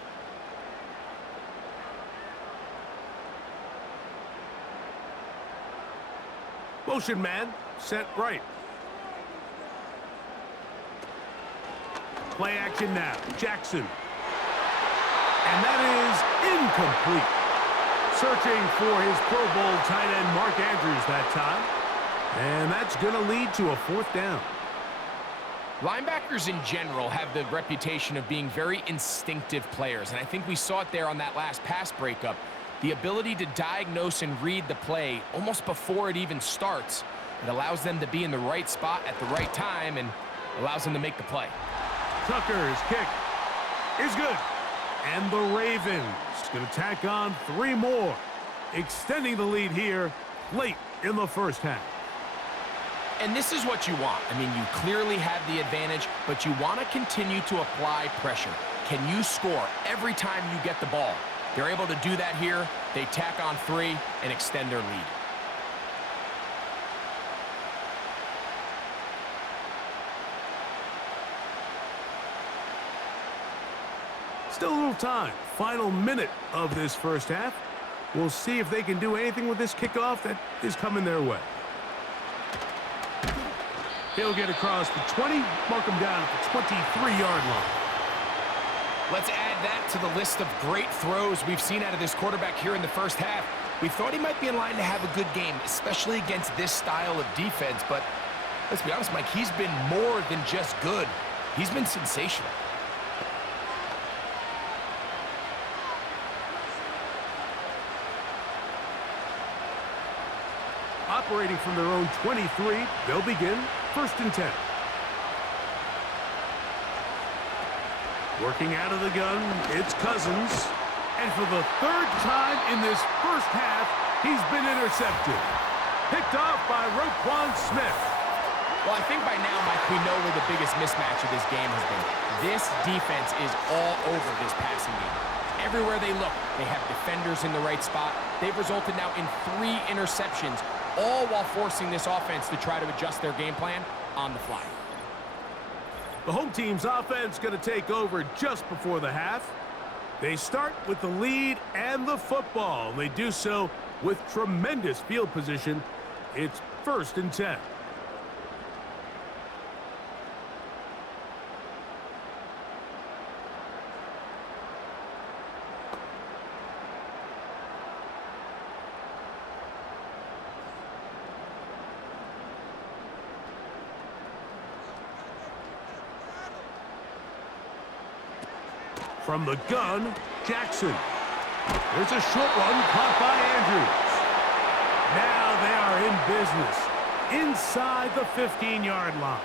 Motion man, set right. Play action now. Jackson. And that is incomplete. Searching for his Pro Bowl tight end Mark Andrews that time. And that's going to lead to a 4th down. Linebackers in general have the reputation of being very instinctive players, and I think we saw it there on that last pass breakup. The ability to diagnose and read the play almost before it even starts. It allows them to be in the right spot at the right time and allows them to make the play. Tucker's kick is good. And the Ravens going to tack on 3 more, extending the lead here late in the first half. And this is what you want. I mean, you clearly have the advantage, but you want to continue to apply pressure. Can you score every time you get the ball? They're able to do that here. They tack on 3 and extend their lead. Still a little time. Final minute of this first half. We'll see if they can do anything with this kickoff that is coming their way. He'll get across the 20, mark him down at the 23-yard line. Let's add that to the list of great throws we've seen out of this quarterback here in the first half. We thought he might be in line to have a good game, especially against this style of defense. But let's be honest, Mike, he's been more than just good. He's been sensational. Operating from their own 23, they'll begin 1st and 10. Working out of the gun, it's Cousins. And for the 3rd time in this first half, he's been intercepted. Picked off by Roquan Smith. Well, I think by now, Mike, we know where the biggest mismatch of this game has been. This defense is all over this passing game. Everywhere they look, they have defenders in the right spot. They've resulted now in 3 interceptions, all while forcing this offense to try to adjust their game plan on the fly. The home team's offense going to take over just before the half. They start with the lead and the football. They do so with tremendous field position. It's 1st and 10. From the gun, Jackson. There's a short run caught by Andrews. Now they are in business inside the 15-yard line.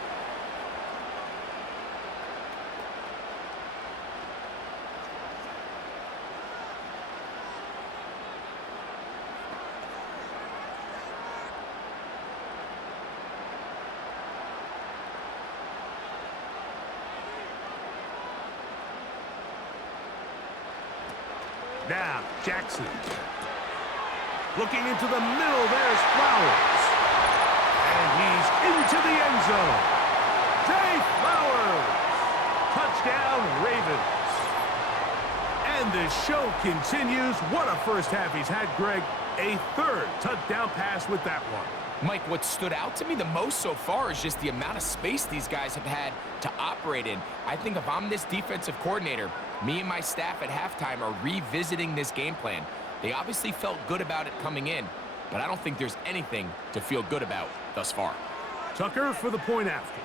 Now, Jackson. Looking into the middle, there's Flowers. And he's into the end zone. Zay Flowers. Touchdown, Ravens. And the show continues. What a first half he's had, Greg. A third touchdown pass with that one. Mike, what stood out to me the most so far is just the amount of space these guys have had to operate in. I think if I'm this defensive coordinator, me and my staff at halftime are revisiting this game plan. They obviously felt good about it coming in, but I don't think there's anything to feel good about thus far. Tucker for the point after.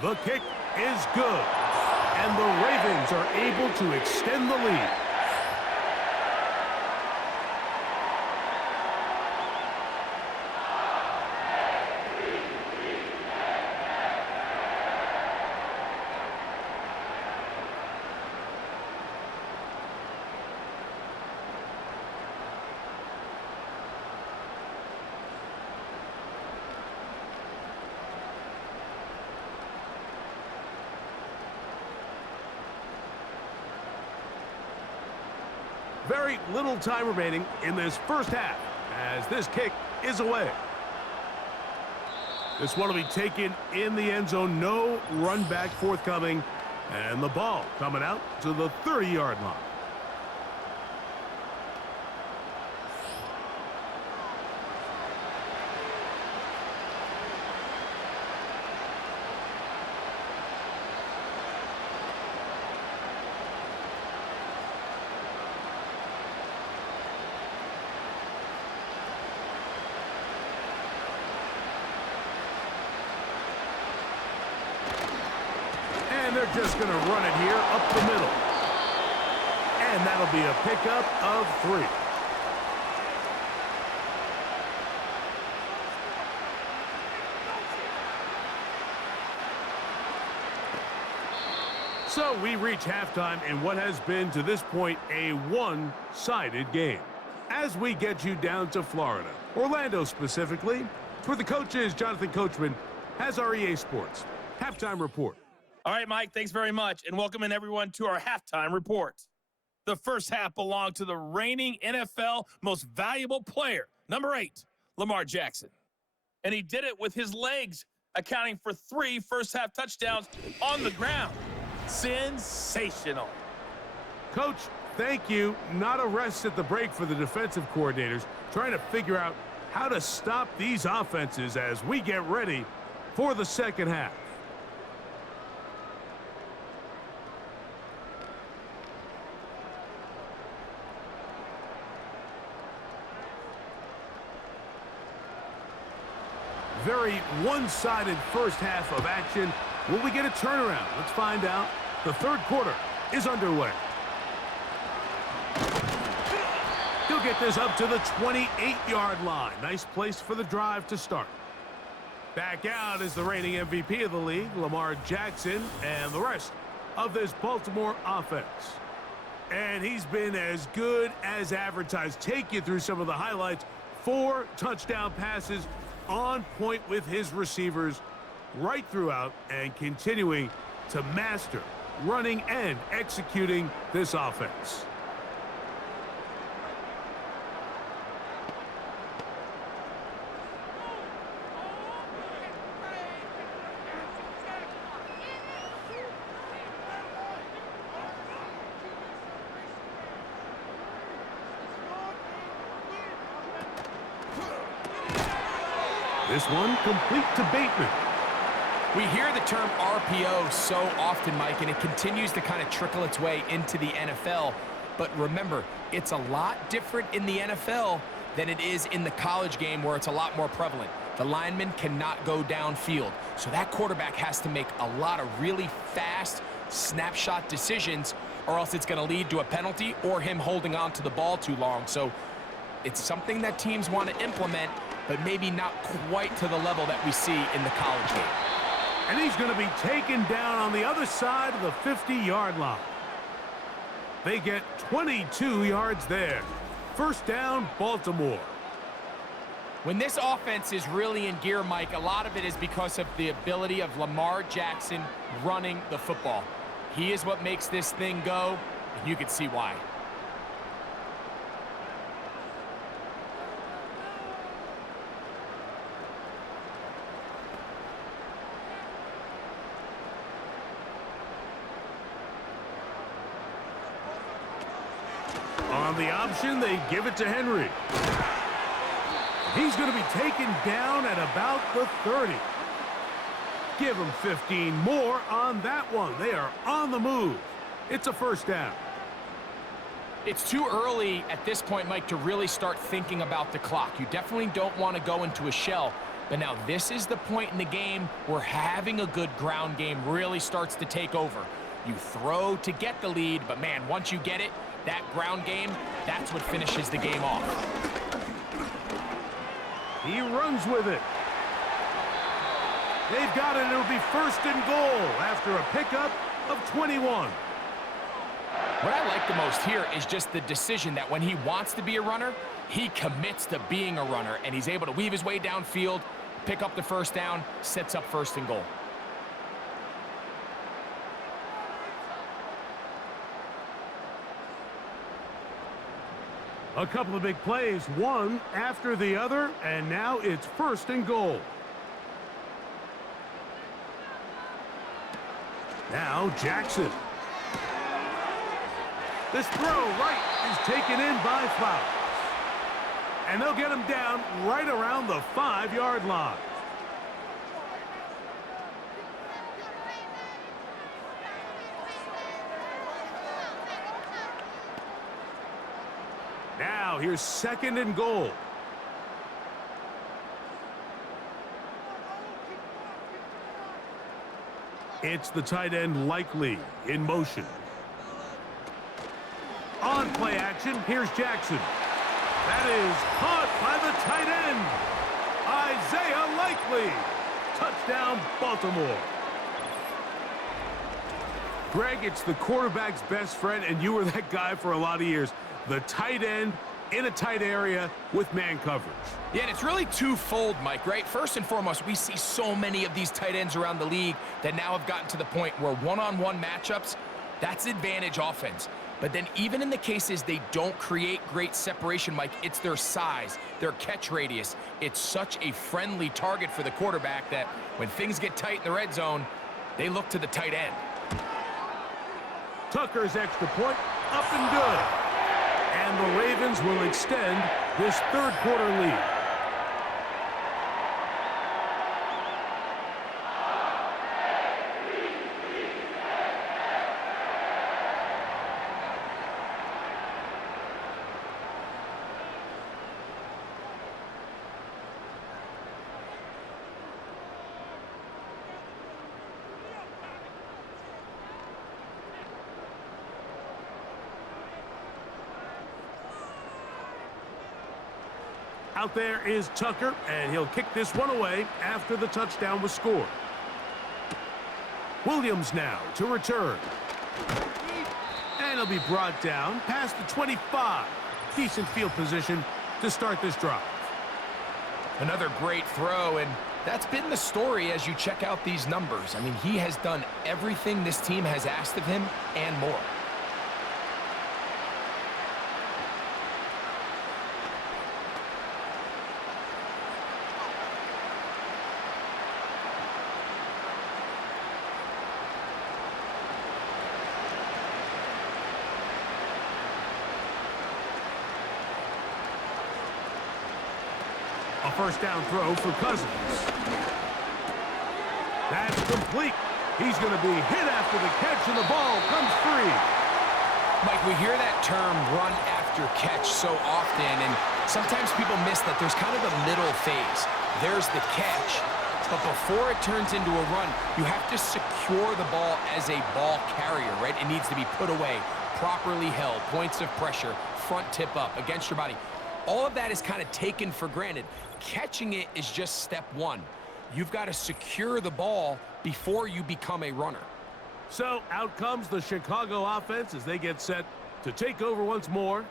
The kick is good, and the Ravens are able to extend the lead. Very little time remaining in this first half as this kick is away. This one will be taken in the end zone. No run back forthcoming. And the ball coming out to the 30-yard line. And they're just going to run it here up the middle. And that'll be a pickup of 3. So we reach halftime in what has been to this point a one-sided game. As we get you down to Florida, Orlando specifically, it's where the coach is, Jonathan Coachman, has our EA Sports halftime report. All right, Mike, thanks very much, and welcome in everyone to our halftime report. The first half belonged to the reigning NFL most valuable player, number 8, Lamar Jackson. And he did it with his legs, accounting for 3 first-half touchdowns on the ground. Sensational. Coach, thank you. Not a rest at the break for the defensive coordinators, trying to figure out how to stop these offenses as we get ready for the second half. Very one-sided first half of action. Will we get a turnaround? Let's find out. The third quarter is underway. He'll get this up to the 28-yard line. Nice place for the drive to start. Back out is the reigning MVP of the league, Lamar Jackson, and the rest of this Baltimore offense. And he's been as good as advertised. Take you through some of the highlights. 4 touchdown passes, on point with his receivers right throughout, and continuing to master running and executing this offense. This one complete to Bateman. We hear the term RPO so often, Mike, and it continues to kind of trickle its way into the NFL. But remember, it's a lot different in the NFL than it is in the college game where it's a lot more prevalent. The lineman cannot go downfield, so that quarterback has to make a lot of really fast snapshot decisions, or else it's going to lead to a penalty or him holding on to the ball too long. So it's something that teams want to implement, but maybe not quite to the level that we see in the college game. And he's going to be taken down on the other side of the 50-yard line. They get 22 yards there. First down, Baltimore. When this offense is really in gear, Mike, a lot of it is because of the ability of Lamar Jackson running the football. He is what makes this thing go, and you can see why. On the option, they give it to Henry. He's going to be taken down at about the 30. Give him 15 more on that one. They are on the move. It's a first down. It's too early at this point, Mike, to really start thinking about the clock. You definitely don't want to go into a shell. But now this is the point in the game where having a good ground game really starts to take over. You throw to get the lead, but man, once you get it, that ground game, that's what finishes the game off. He runs with it. They've got it. It'll be first and goal after a pickup of 21. What I like the most here is just the decision that when he wants to be a runner, he commits to being a runner, and he's able to weave his way downfield, pick up the first down, sets up first and goal. A couple of big plays, one after the other, and now it's first and goal. Now Jackson. This throw right is taken in by Flowers. And they'll get him down right around the 5-yard line. Now here's second and goal. It's the tight end Likely in motion. On play action, here's Jackson. That is caught by the tight end, Isaiah Likely. Touchdown, Baltimore. Greg, it's the quarterback's best friend, and you were that guy for a lot of years. The tight end in a tight area with man coverage. Yeah, and it's really twofold, Mike, right? First and foremost, we see so many of these tight ends around the league that now have gotten to the point where one-on-one matchups, that's advantage offense. But then even in the cases they don't create great separation, Mike, it's their size, their catch radius. It's such a friendly target for the quarterback that when things get tight in the red zone, they look to the tight end. Tucker's extra point, up and good. And the Ravens will extend this third quarter lead. Out there is Tucker, and he'll kick this one away after the touchdown was scored. Williams now to return. And he'll be brought down past the 25. Decent field position to start this drive. Another great throw, and that's been the story as you check out these numbers. I mean, he has done everything this team has asked of him and more. A first down throw for Cousins. That's complete. He's going to be hit after the catch, and the ball comes free. Mike, we hear that term run after catch so often, and sometimes people miss that there's kind of a middle phase. There's the catch, but before it turns into a run, you have to secure the ball as a ball carrier, right? It needs to be put away, properly held, points of pressure, front tip up against your body. All of that is kind of taken for granted. Catching it is just step one. You've got to secure the ball before you become a runner. So out comes the Chicago offense as they get set to take over once more.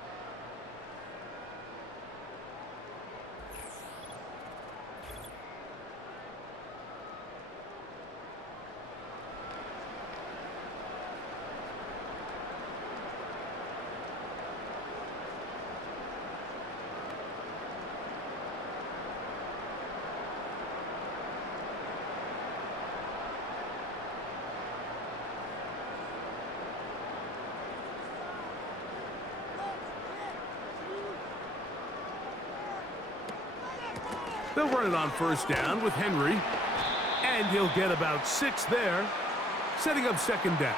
They'll run it on first down with Henry, and he'll get about 6 there, setting up second down.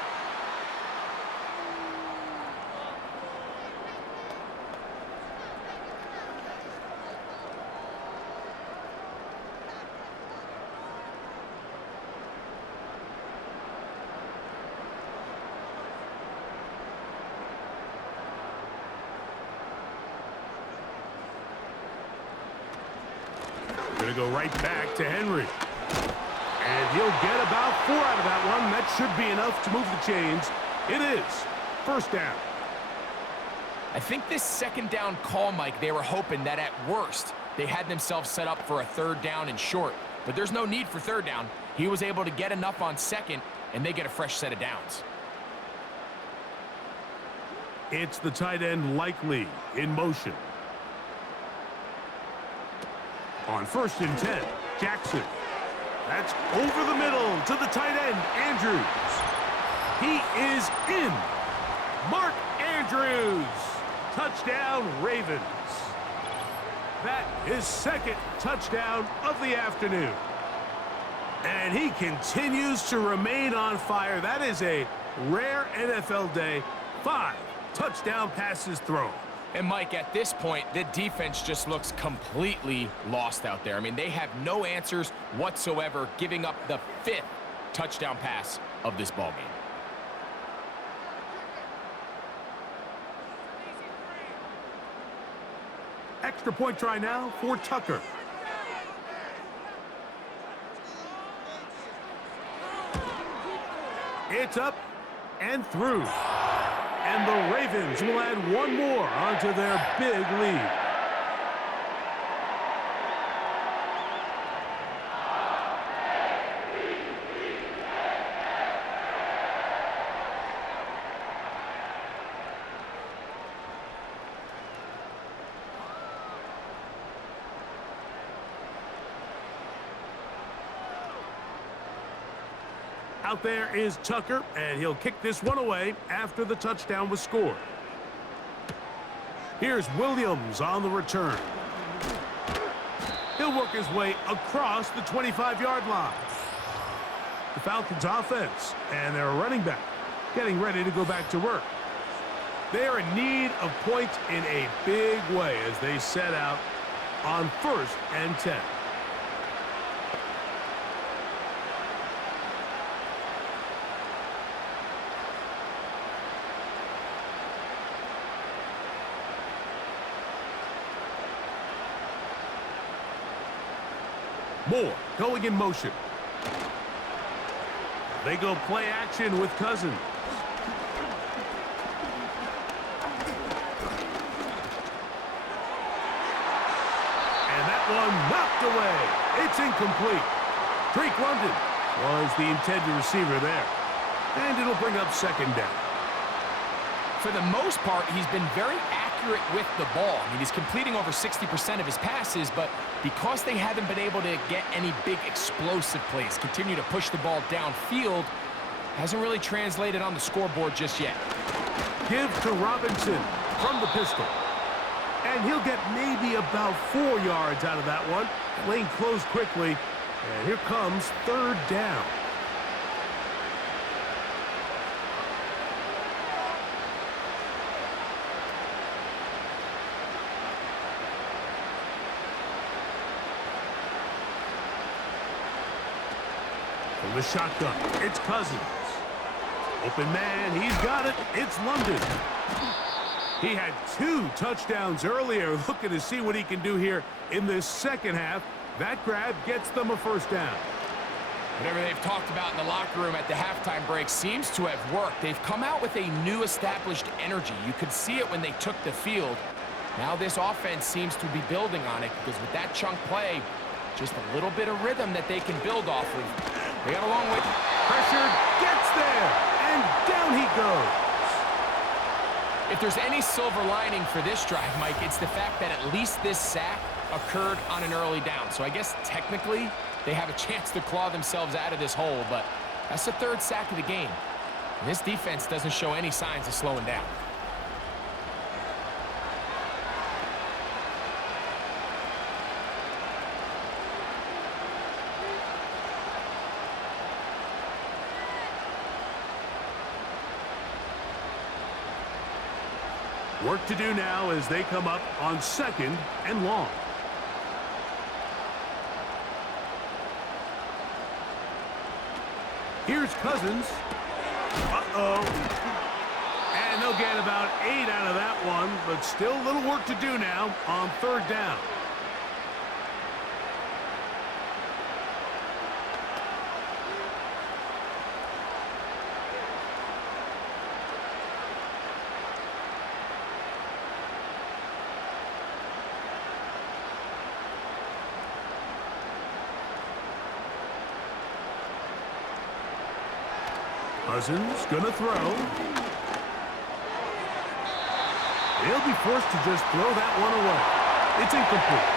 Going to go right back to Henry. And he'll get about 4 out of that one. That should be enough to move the chains. It is first down. I think this second down call, Mike, they were hoping that at worst they had themselves set up for a third down and short. But there's no need for third down. He was able to get enough on second, and they get a fresh set of downs. It's the tight end Likely in motion. On first and 10, Jackson. That's over the middle to the tight end, Andrews. He is in. Mark Andrews. Touchdown, Ravens. That is second touchdown of the afternoon. And he continues to remain on fire. That is a rare NFL day. 5 touchdown passes thrown. And, Mike, at this point, the defense just looks completely lost out there. I mean, they have no answers whatsoever, giving up the 5th touchdown pass of this ballgame. Extra point try now for Tucker. It's up and through. And the Ravens will add 1 more onto their big lead. Out there is Tucker, and he'll kick this one away after the touchdown was scored. Here's Williams on the return. He'll work his way across the 25-yard line. The Falcons offense and their running back getting ready to go back to work. They are in need of points in a big way as they set out on first and 10. Moore going in motion. They go play action with Cousins. And that one knocked away. It's incomplete. Drake London was the intended receiver there. And it'll bring up second down. For the most part, he's been very accurate with the ball. I mean, he's completing over 60% of his passes, but because they haven't been able to get any big explosive plays, continue to push the ball downfield, hasn't really translated on the scoreboard just yet. Give to Robinson from the pistol. And he'll get maybe about 4 yards out of that one. Lane closed quickly, and here comes third down. From the shotgun, it's Cousins. Open man, he's got it. It's London. He had 2 touchdowns earlier. Looking to see what he can do here in this second half. That grab gets them a first down. Whatever they've talked about in the locker room at the halftime break seems to have worked. They've come out with a new established energy. You could see it when they took the field. Now this offense seems to be building on it because with that chunk play, just a little bit of rhythm that they can build off of. They got a long way. Pressure gets there, and down he goes. If there's any silver lining for this drive, Mike, it's the fact that at least this sack occurred on an early down. So I guess technically they have a chance to claw themselves out of this hole, but that's the 3rd sack of the game. And this defense doesn't show any signs of slowing down. Work to do now as they come up on 2nd and long. Here's Cousins. Uh-oh. And they'll get about 8 out of that one, but still a little work to do now on 3rd down. Cousins gonna throw. He'll be forced to just throw that one away. It's incomplete.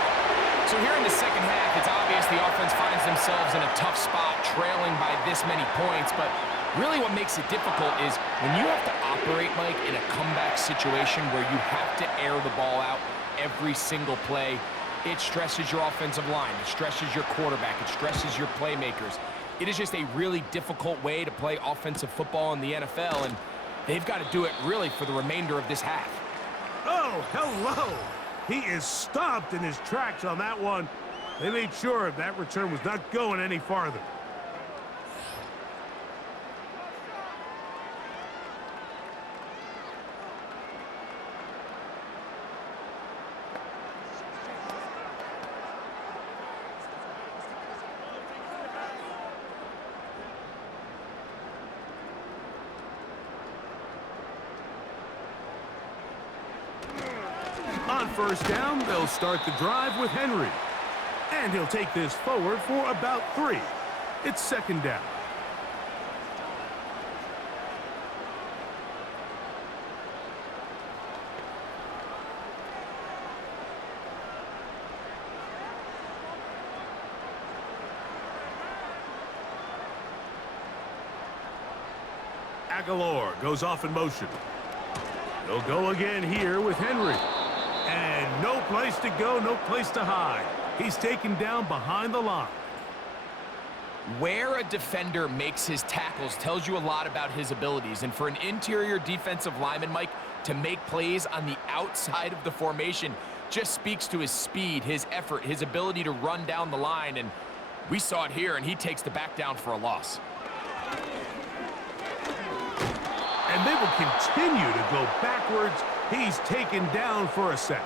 So here in the second half, it's obvious the offense finds themselves in a tough spot, trailing by this many points. But really what makes it difficult is when you have to operate, Mike, in a comeback situation where you have to air the ball out every single play, it stresses your offensive line. It stresses your quarterback. It stresses your playmakers. It is just a really difficult way to play offensive football in the NFL, and they've got to do it really for the remainder of this half. Oh, hello! He is stopped in his tracks on that one. They made sure that return was not going any farther. On 1st down, they'll start the drive with Henry. And he'll take this forward for about 3. It's 2nd down. Aguilar goes off in motion. They'll go again here with Henry. And no place to go, no place to hide. He's taken down behind the line. Where a defender makes his tackles tells you a lot about his abilities. And for an interior defensive lineman, Mike, to make plays on the outside of the formation just speaks to his speed, his effort, his ability to run down the line. And we saw it here, and he takes the back down for a loss. And they will continue to go backwards. He's taken down for a sack.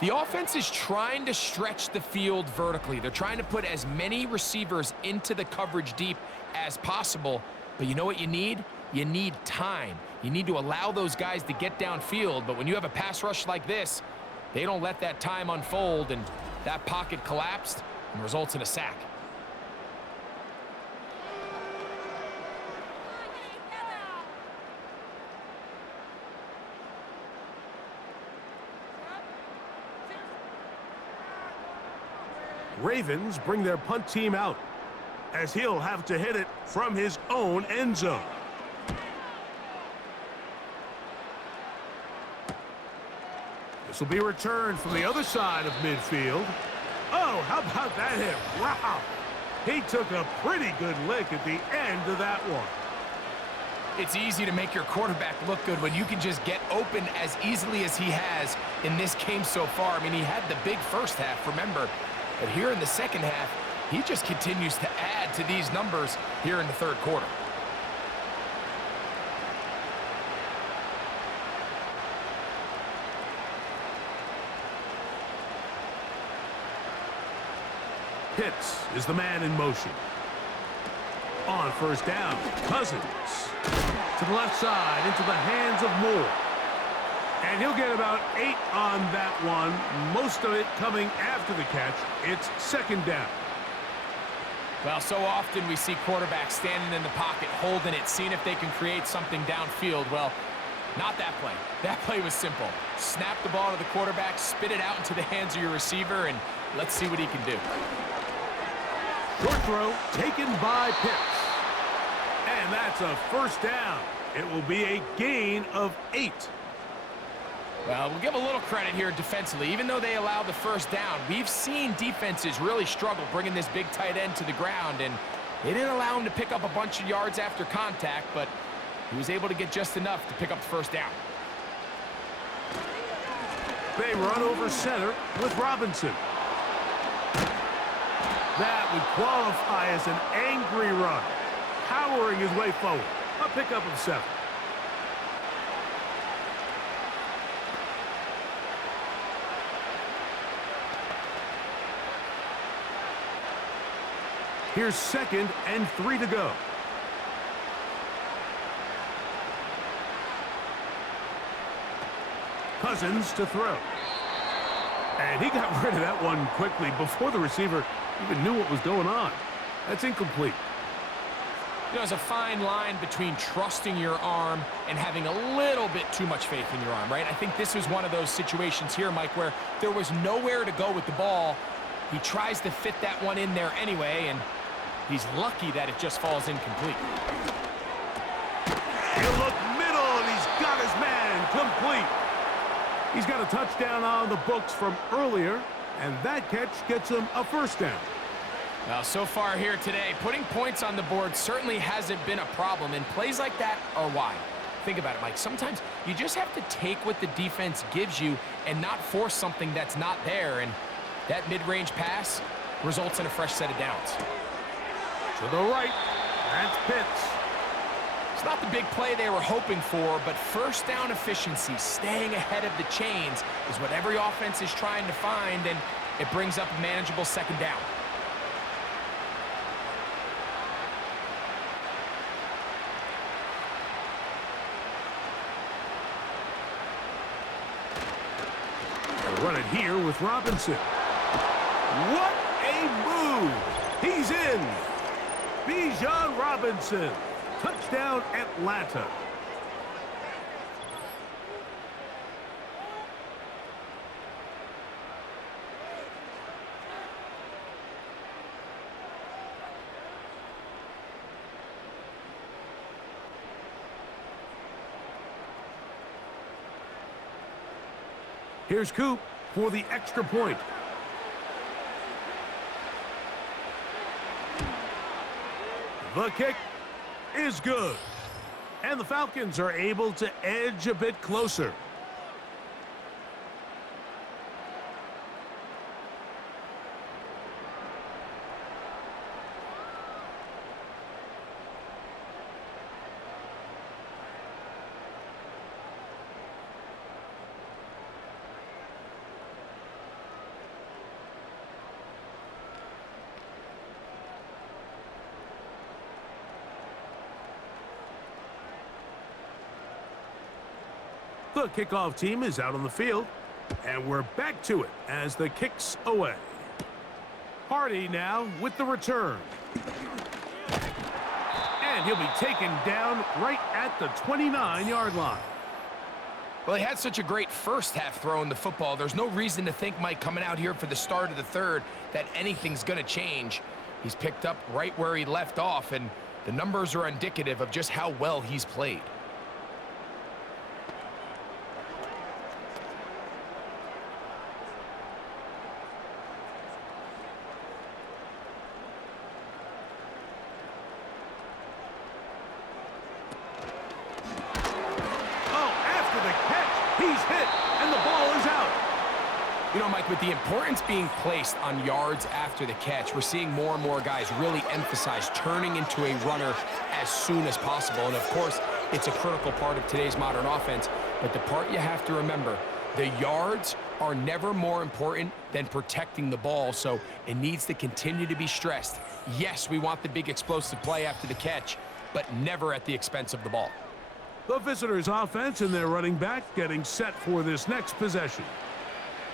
The offense is trying to stretch the field vertically. They're trying to put as many receivers into the coverage deep as possible. But you know what you need? You need time. You need to allow those guys to get downfield. But when you have a pass rush like this, they don't let that time unfold, and that pocket collapsed and results in a sack. Ravens bring their punt team out as he'll have to hit it from his own end zone. This will be returned from the other side of midfield. Oh, how about that hit? Wow. He took a pretty good lick at the end of that one. It's easy to make your quarterback look good when you can just get open as easily as he has in this game so far. I mean, he had the big first half, remember. But here in the second half, he just continues to add to these numbers here in the 3rd quarter. Pitts is the man in motion. On 1st down, Cousins to the left side into the hands of Moore. And he'll get about 8 on that one, most of it coming after the catch. It's 2nd down. Well, so often we see quarterbacks standing in the pocket, holding it, seeing if they can create something downfield. Well, not that play. That play was simple. Snap the ball to the quarterback, spit it out into the hands of your receiver, and let's see what he can do. Short throw taken by Pitts. And that's a 1st down. It will be a gain of 8. Well, we'll give a little credit here defensively. Even though they allow the 1st down, we've seen defenses really struggle bringing this big tight end to the ground, and they didn't allow him to pick up a bunch of yards after contact, but he was able to get just enough to pick up the 1st down. They run over center with Robinson. That would qualify as an angry run, powering his way forward. A pickup of 7. Here's 2nd and 3 to go. Cousins to throw. And he got rid of that one quickly before the receiver even knew what was going on. That's incomplete. You know, there's a fine line between trusting your arm and having a little bit too much faith in your arm, right? I think this was one of those situations here, Mike, where there was nowhere to go with the ball. He tries to fit that one in there anyway, and he's lucky that it just falls incomplete. He'll look middle, and he's got his man complete. He's got a touchdown on the books from earlier, and that catch gets him a 1st down. Well, so far here today, putting points on the board certainly hasn't been a problem, and plays like that are why. Think about it, Mike. Sometimes you just have to take what the defense gives you and not force something that's not there, and that mid-range pass results in a fresh set of downs. To the right, that's Pitts. It's not the big play they were hoping for, but 1st down efficiency, staying ahead of the chains, is what every offense is trying to find, and it brings up a manageable 2nd down. They'll run it here with Robinson. What a move! He's in! Bijan Robinson. Touchdown, Atlanta. Here's Coop for the extra point. The kick is good. And the Falcons are able to edge a bit closer. The kickoff team is out on the field, and we're back to it as the kick's away. Hardy now with the return. And he'll be taken down right at the 29-yard line. Well, he had such a great first half throwing the football. There's no reason to think, Mike, coming out here for the start of the 3rd, that anything's going to change. He's picked up right where he left off, and the numbers are indicative of just how well he's played. He's hit, and the ball is out. You know, Mike, with the importance being placed on yards after the catch, we're seeing more and more guys really emphasize turning into a runner as soon as possible. And, of course, it's a critical part of today's modern offense. But the part you have to remember, the yards are never more important than protecting the ball, so it needs to continue to be stressed. Yes, we want the big explosive play after the catch, but never at the expense of the ball. The visitors' offense and their running back getting set for this next possession.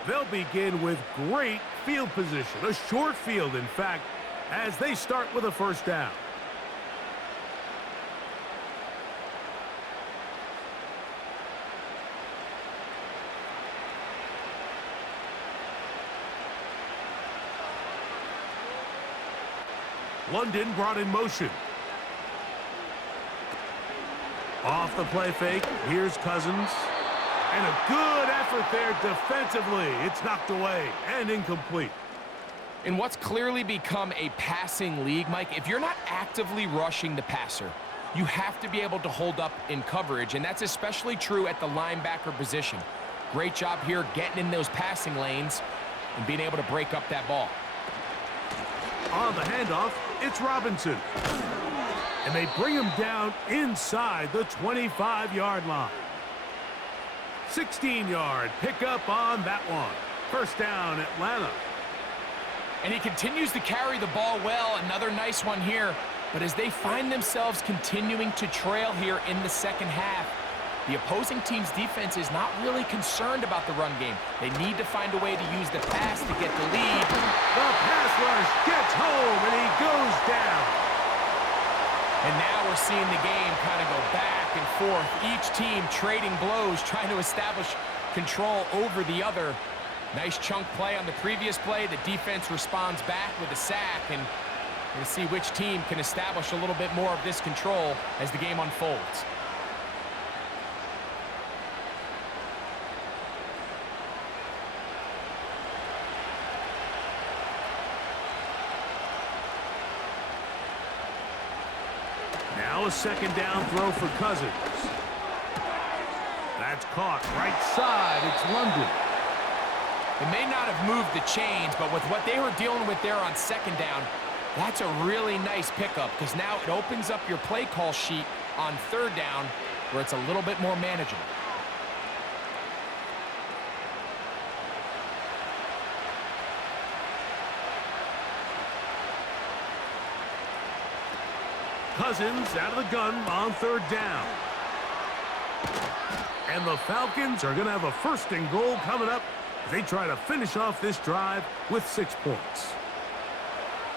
They'll begin with great field position, a short field, in fact, as they start with a 1st down. London brought in motion. Off the play fake, here's Cousins. And a good effort there defensively. It's knocked away and incomplete. In what's clearly become a passing league, Mike, if you're not actively rushing the passer, you have to be able to hold up in coverage, and that's especially true at the linebacker position. Great job here getting in those passing lanes and being able to break up that ball. On the handoff, it's Robinson. And they bring him down inside the 25-yard line. 16-yard pickup on that one. First down, Atlanta. And he continues to carry the ball well. Another nice one here. But as they find themselves continuing to trail here in the second half, the opposing team's defense is not really concerned about the run game. They need to find a way to use the pass to get the lead. The pass rush gets home, and he goes down. And now we're seeing the game kind of go back and forth. Each team trading blows, trying to establish control over the other. Nice chunk play on the previous play. The defense responds back with a sack, and we'll see which team can establish a little bit more of this control as the game unfolds. Now a second down throw for Cousins. That's caught right side. It's London. It may not have moved the chains, but with what they were dealing with there on second down, that's a really nice pickup because now it opens up your play call sheet on third down where it's a little bit more manageable. Cousins out of the gun on third down. And the Falcons are going to have a first and goal coming up as they try to finish off this drive with 6 points.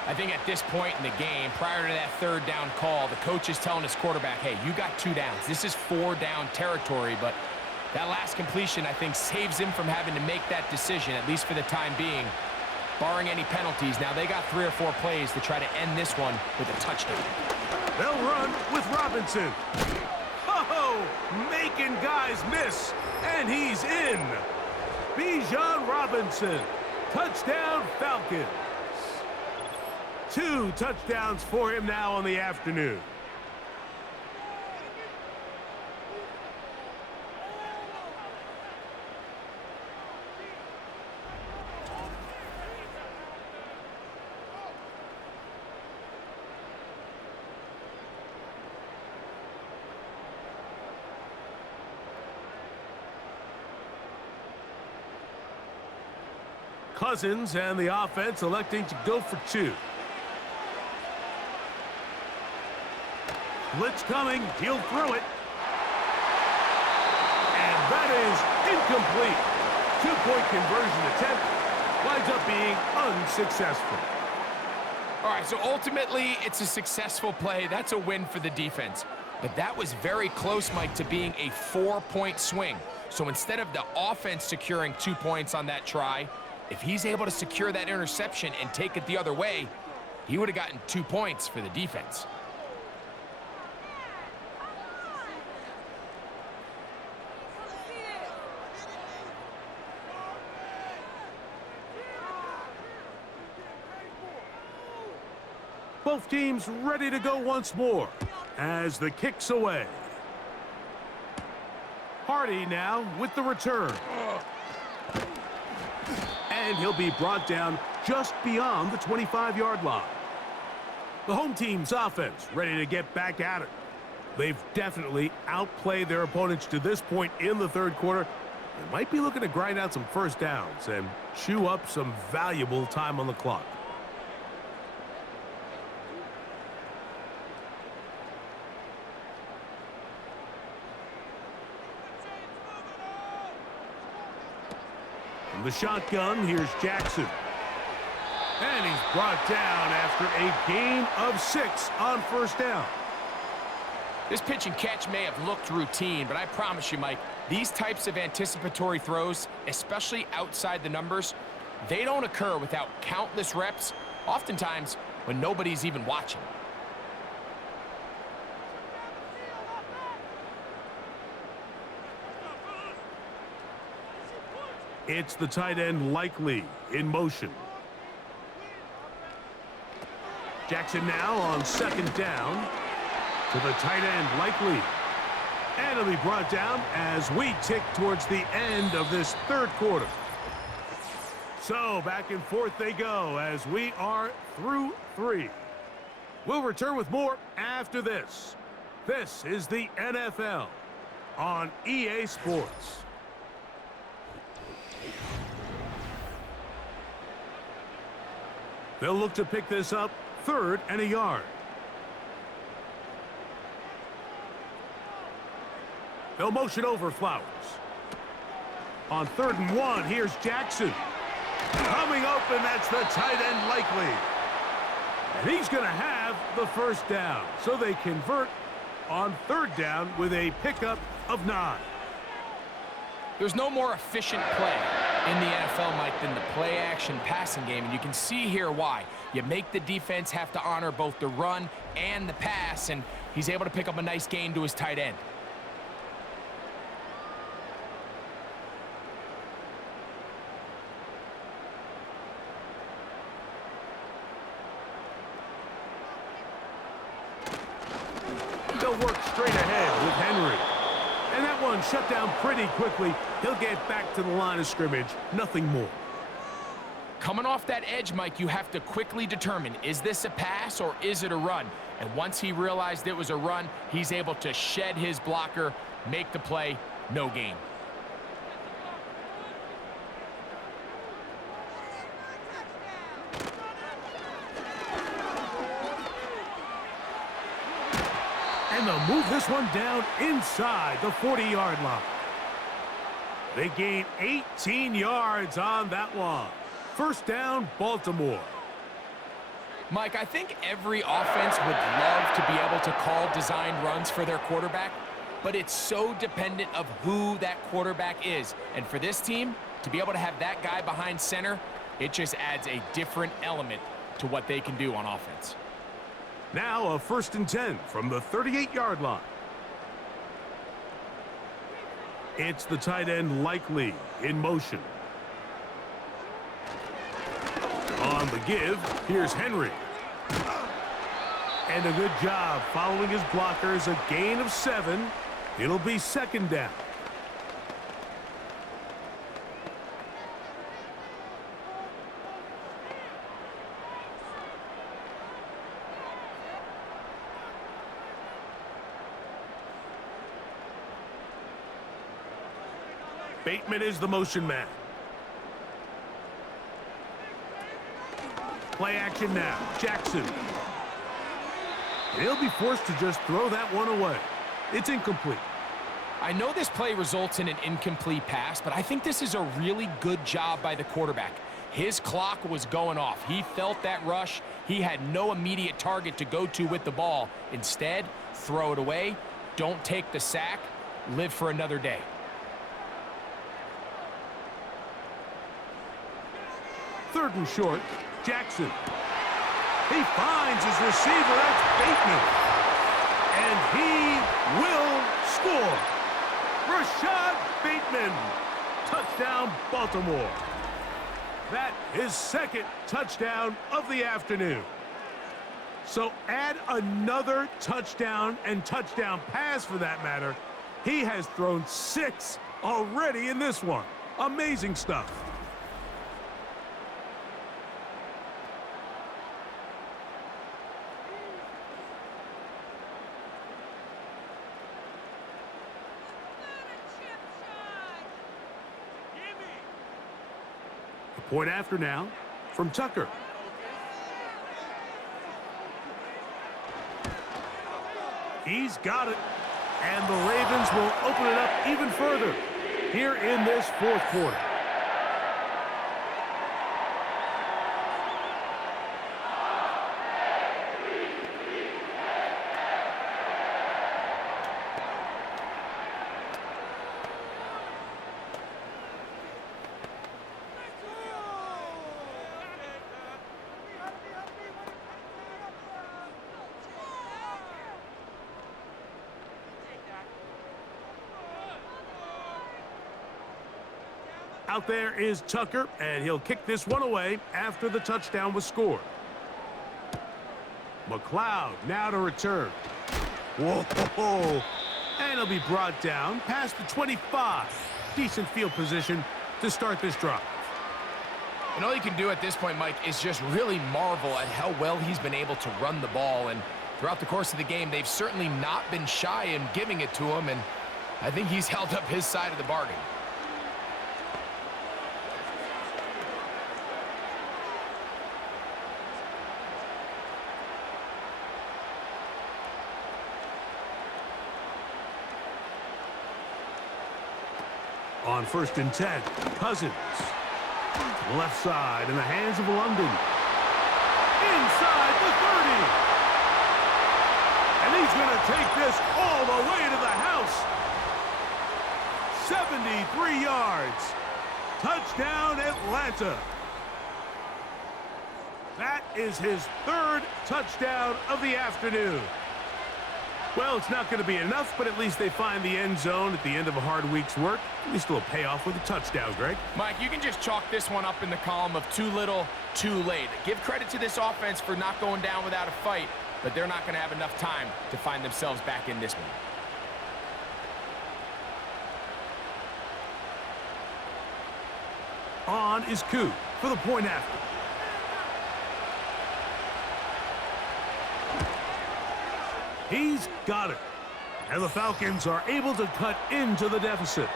I think at this point in the game, prior to that third down call, the coach is telling his quarterback, hey, you got 2 downs. This is 4 down territory, but that last completion, I think, saves him from having to make that decision, at least for the time being, barring any penalties. Now, they got 3 or 4 plays to try to end this one with a touchdown. They'll run with Robinson. Oh, making guys miss, and he's in. Bijan Robinson, touchdown Falcons. 2 touchdowns for him now on the afternoon. Cousins and the offense electing to go for 2. Blitz coming, he'll throw it. And that is incomplete. 2-point conversion attempt winds up being unsuccessful. All right, so ultimately, it's a successful play. That's a win for the defense. But that was very close, Mike, to being a 4-point swing. So instead of the offense securing 2 points on that try, if he's able to secure that interception and take it the other way, he would have gotten 2 points for the defense. Both teams ready to go once more as the kick's away. Hardy now with the return. And he'll be brought down just beyond the 25-yard line. The home team's offense ready to get back at it. They've definitely outplayed their opponents to this point in the third quarter. They might be looking to grind out some first downs and chew up some valuable time on the clock. From the shotgun, here's Jackson. And he's brought down after a gain of 6 on first down. This pitch and catch may have looked routine, but I promise you, Mike, these types of anticipatory throws, especially outside the numbers, they don't occur without countless reps, oftentimes when nobody's even watching. It's the tight end Likely in motion. Jackson now on second down to the tight end Likely. And it'll be brought down as we tick towards the end of this third quarter. So back and forth they go as we are through 3. We'll return with more after this. This is the NFL on EA Sports. They'll look to pick this up 3rd and a yard. They'll motion over Flowers. On 3rd and 1, here's Jackson. Coming open, that's the tight end Likely. And he's going to have the first down. So they convert on 3rd down with a pickup of 9. There's no more efficient play in the NFL, Mike, than the play-action passing game, and you can see here why. You make the defense have to honor both the run and the pass, and he's able to pick up a nice gain to his tight end. They'll work straight ahead with Henry. And that one shut down pretty quickly. He'll get back to the line of scrimmage. Nothing more. Coming off that edge, Mike, you have to quickly determine, is this a pass or is it a run? And once he realized it was a run, he's able to shed his blocker, make the play, no gain. And they'll move this one down inside the 40-yard line. They gain 18 yards on that one. First down, Baltimore. Mike, I think every offense would love to be able to call designed runs for their quarterback, but it's so dependent of who that quarterback is. And for this team, to be able to have that guy behind center, it just adds a different element to what they can do on offense. Now a 1st and 10 from the 38-yard line. It's the tight end Likely in motion. On the give, here's Henry. And a good job following his blockers, a gain of 7. It'll be 2nd down. Bateman is the motion man. Play action now. Jackson. He'll be forced to just throw that one away. It's incomplete. I know this play results in an incomplete pass, but I think this is a really good job by the quarterback. His clock was going off. He felt that rush. He had no immediate target to go to with the ball. Instead, throw it away. Don't take the sack. Live for another day. Third and short, Jackson. He finds his receiver, that's Bateman. And he will score. Rashad Bateman. Touchdown, Baltimore. That is 2nd touchdown of the afternoon. So add another touchdown and touchdown pass for that matter. He has thrown 6 already in this one. Amazing stuff. Point after now from Tucker. He's got it. And the Ravens will open it up even further here in this 4th quarter. Out there is Tucker, and he'll kick this one away after the touchdown was scored. McLeod now to return. Whoa, And he'll be brought down past the 25. Decent field position to start this drive. And all you can do at this point, Mike, is just really marvel at how well he's been able to run the ball. And throughout the course of the game, they've certainly not been shy in giving it to him. And I think he's held up his side of the bargain. On 1st and 10, Cousins. Left side in the hands of London. Inside the 30. And he's going to take this all the way to the house. 73 yards. Touchdown, Atlanta. That is his 3rd touchdown of the afternoon. Well, it's not going to be enough, but at least they find the end zone at the end of a hard week's work. At least it'll pay off with a touchdown, Greg. Mike, you can just chalk this one up in the column of too little, too late. Give credit to this offense for not going down without a fight, but they're not going to have enough time to find themselves back in this one. On is Koo for the point after. He's got it. And the Falcons are able to cut into the deficit.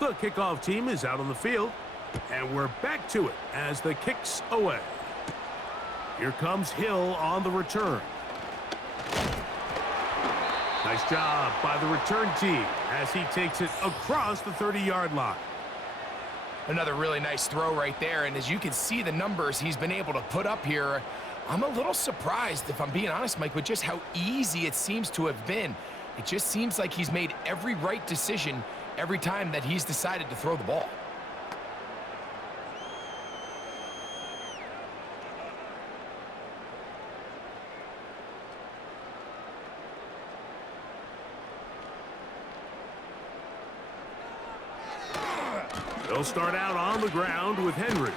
The kickoff team is out on the field, and we're back to it as the kick's away. Here comes Hill on the return. Nice job by the return team as he takes it across the 30-yard line. Another really nice throw right there, and as you can see the numbers he's been able to put up here, I'm a little surprised, if I'm being honest, Mike, with just how easy it seems to have been. It just seems like he's made every right decision every time that he's decided to throw the ball. They'll start out on the ground with Henry.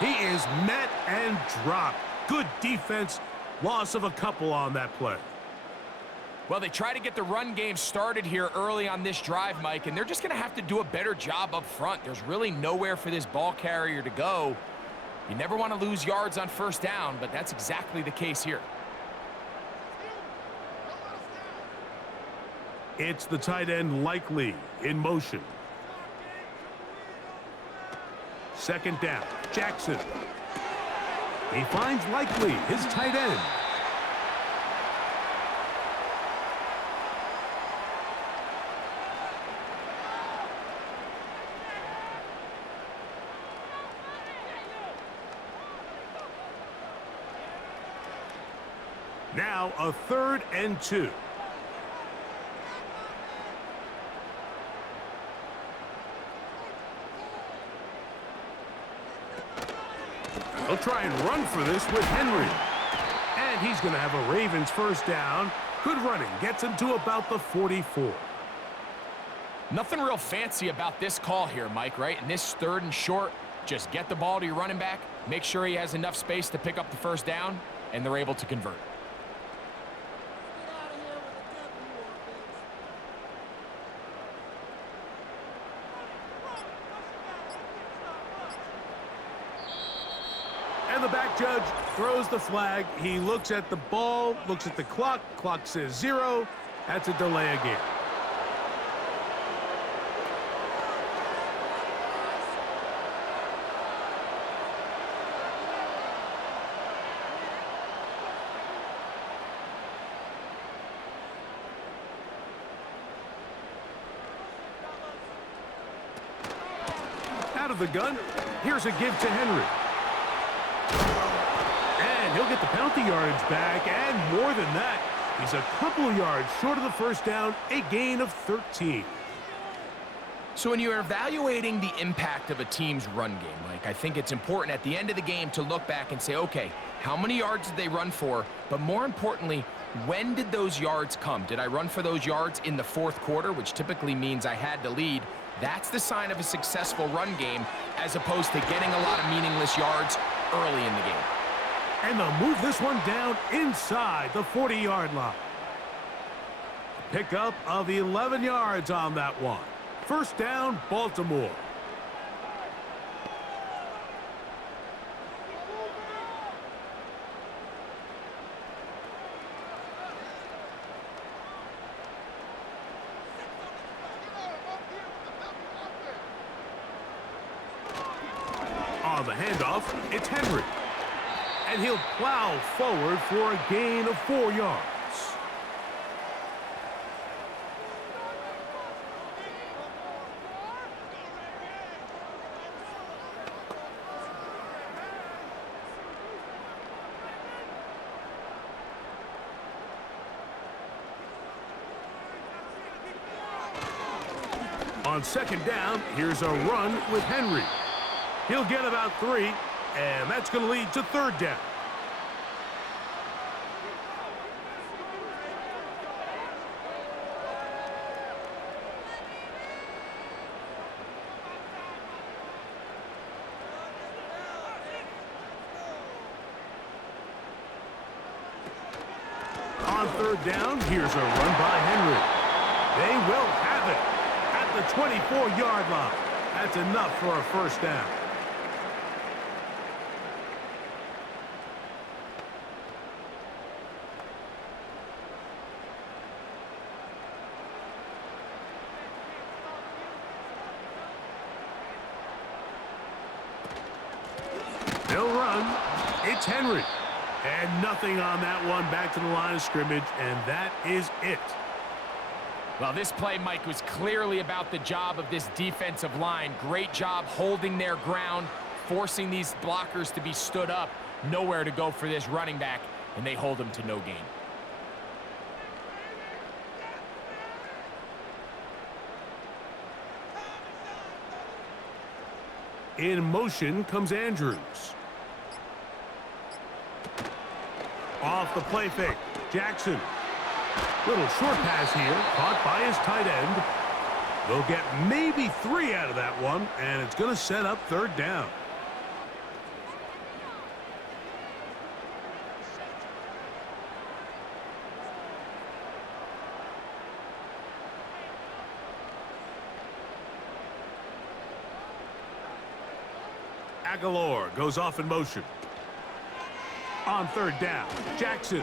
He is met and dropped. Good defense. Loss of a couple on that play. Well, they try to get the run game started here early on this drive, Mike, and they're just going to have to do a better job up front. There's really nowhere for this ball carrier to go. You never want to lose yards on 1st down, but that's exactly the case here. It's the tight end Likely in motion. 2nd down, Jackson. He finds Likely, his tight end. Now a 3rd and 2. They'll try and run for this with Henry. And he's going to have a Ravens 1st down. Good running. Gets him to about the 44. Nothing real fancy about this call here, Mike, right? And this 3rd and short, just get the ball to your running back, make sure he has enough space to pick up the 1st down, and they're able to convert. And the back judge throws the flag. He looks at the ball, looks at the clock. Clock says 0. That's a delay of game. Out of the gun, here's a give to Henry. And he'll get the penalty yardage back, and more than that, He's a couple yards short of the first down, a gain of 13. So when you're evaluating the impact of a team's run game, Mike, I think it's important at the end of the game to look back and say, okay, how many yards did they run for? But more importantly, when did those yards come? Did I run for those yards in the fourth quarter, which typically means I had to lead? That's the sign of a successful run game, as opposed to getting a lot of meaningless yards early in the game. And they'll move this one down inside the 40-yard line. Pickup of 11 yards on that one. First down, Baltimore. On the handoff, it's Henry. And he'll plow forward for a gain of 4 yards. On second down, here's a run with Henry. He'll get about 3, and that's going to lead to third down. On third down, here's a run by Henry. They will have it at the 24-yard line. That's enough for a first down. They'll run. It's Henry. And nothing on that one, back to the line of scrimmage, and that is it. Well, this play, Mike, was clearly about the job of this defensive line. Great job holding their ground, forcing these blockers to be stood up. Nowhere to go for this running back, and they hold him to no gain. In motion comes Andrews. Off the play fake, Jackson. Little short pass here, caught by his tight end. They'll get maybe 3 out of that one, and it's going to set up third down. Aguilar goes off in motion. On third down, Jackson.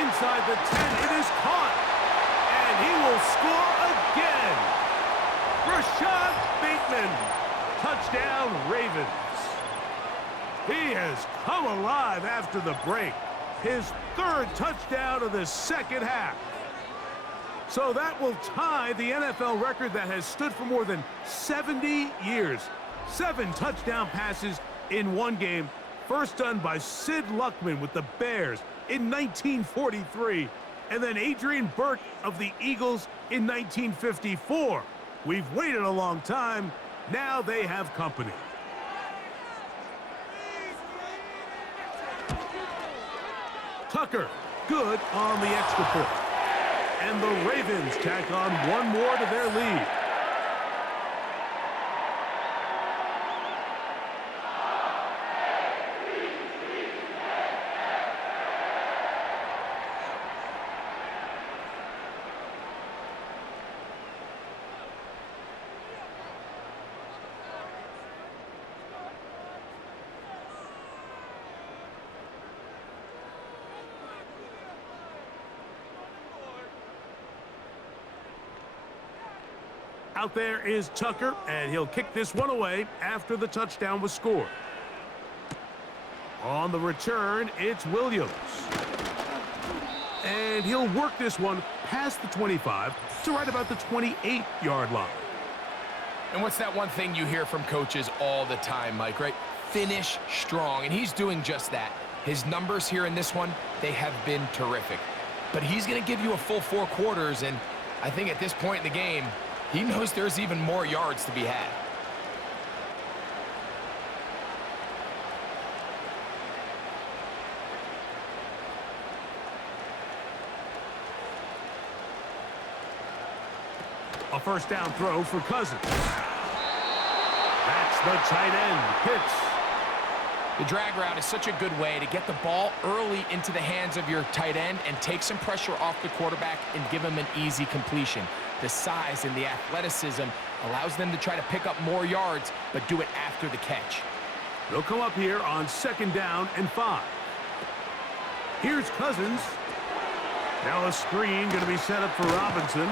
Inside the 10, it is caught. And he will score again. Rashad Bateman. Touchdown, Ravens. He has come alive after the break. His third touchdown of the second half. So that will tie the NFL record that has stood for more than 70 years. 7 touchdown passes in one game. First done by Sid Luckman with the Bears in 1943. And then Adrian Burke of the Eagles in 1954. We've waited a long time. Now they have company. Tucker, good on the extra point. And the Ravens tack on one more to their lead. Out there is Tucker, and he'll kick this one away after the touchdown was scored. On the return, it's Williams. And he'll work this one past the 25 to right about the 28-yard line. And what's that one thing you hear from coaches all the time, Mike, right? Finish strong, and he's doing just that. His numbers here in this one, they have been terrific. but he's going to give you a full 4 quarters, and I think at this point in the game, he knows there's even more yards to be had. A first down throw for Cousins. That's the tight end, Pitts. The drag route is such a good way to get the ball early into the hands of your tight end and take some pressure off the quarterback and give him an easy completion. The size and the athleticism allows them to try to pick up more yards, but do it after the catch. They'll come up here on 2nd down and 5. Here's Cousins. Now a screen going to be set up for Robinson.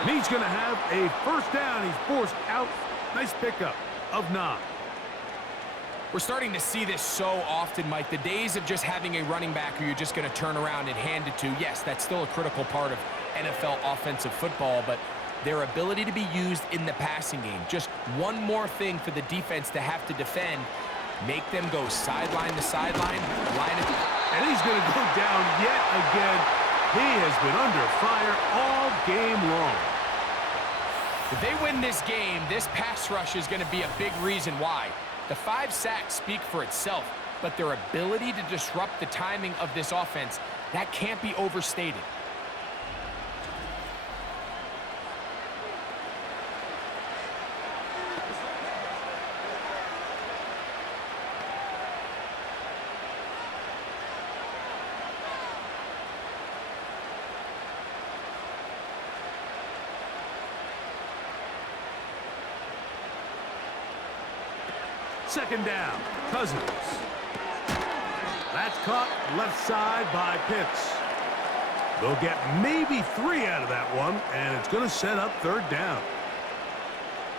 And he's going to have a first down. He's forced out. Nice pickup of 9. We're starting to see this so often, Mike. The days of just having a running back who you're just going to turn around and hand it to, yes, that's still a critical part of NFL offensive football, but their ability to be used in the passing game, just one more thing for the defense to have to defend, make them go sideline to sideline, line it. And he's going to go down yet again. He has been under fire all game long. If they win this game, this pass rush is going to be a big reason why. The 5 sacks speak for itself, but their ability to disrupt the timing of this offense, that can't be overstated. Second down, Cousins. That's caught left side by Pitts. They'll get maybe 3 out of that one, and it's going to set up 3rd down.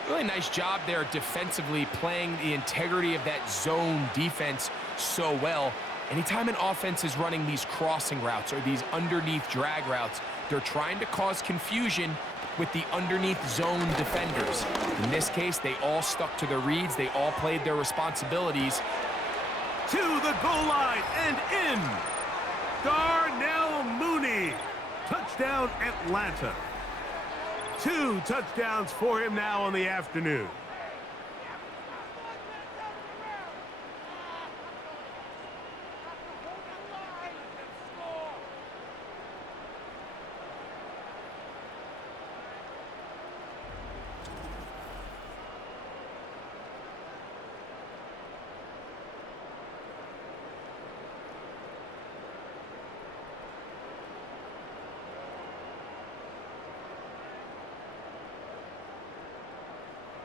Really nice job there defensively, playing the integrity of that zone defense so well. Anytime an offense is running these crossing routes or these underneath drag routes, they're trying to cause confusion with the underneath zone defenders. In this case, they all stuck to their reads. They all played their responsibilities. To the goal line and in. Darnell Mooney. Touchdown, Atlanta. 2 touchdowns for him now on the afternoon.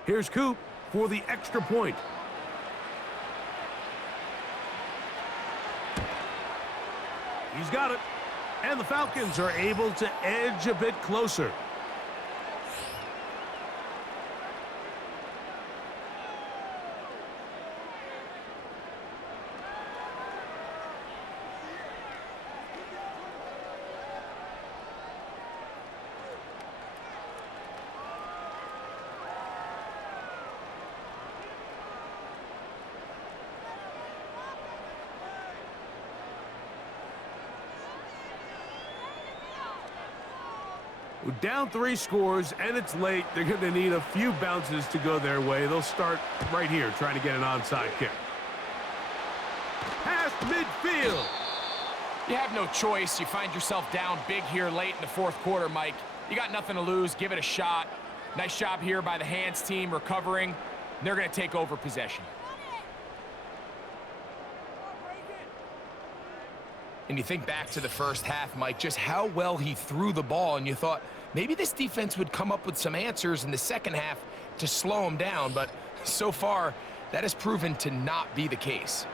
Here's Coop for the extra point. He's got it. And the Falcons are able to edge a bit closer. With down 3 scores and it's late, they're going to need a few bounces to go their way. They'll start right here trying to get an onside kick. Past midfield. You have no choice. You find yourself down big here late in the 4th quarter, Mike. You got nothing to lose. Give it a shot. Nice job here by the hands team recovering. They're going to take over possession. And you think back to the first half, Mike, just how well he threw the ball, and you thought maybe this defense would come up with some answers in the second half to slow him down, but so far that has proven to not be the case.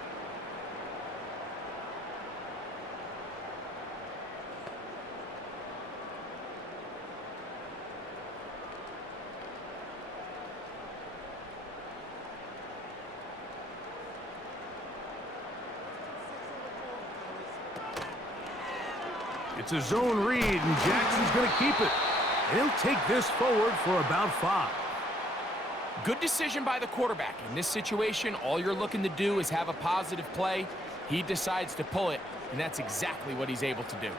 It's a zone read, and Jackson's going to keep it. He'll take this forward for about 5. Good decision by the quarterback. In this situation, all you're looking to do is have a positive play. He decides to pull it, and that's exactly what he's able to do.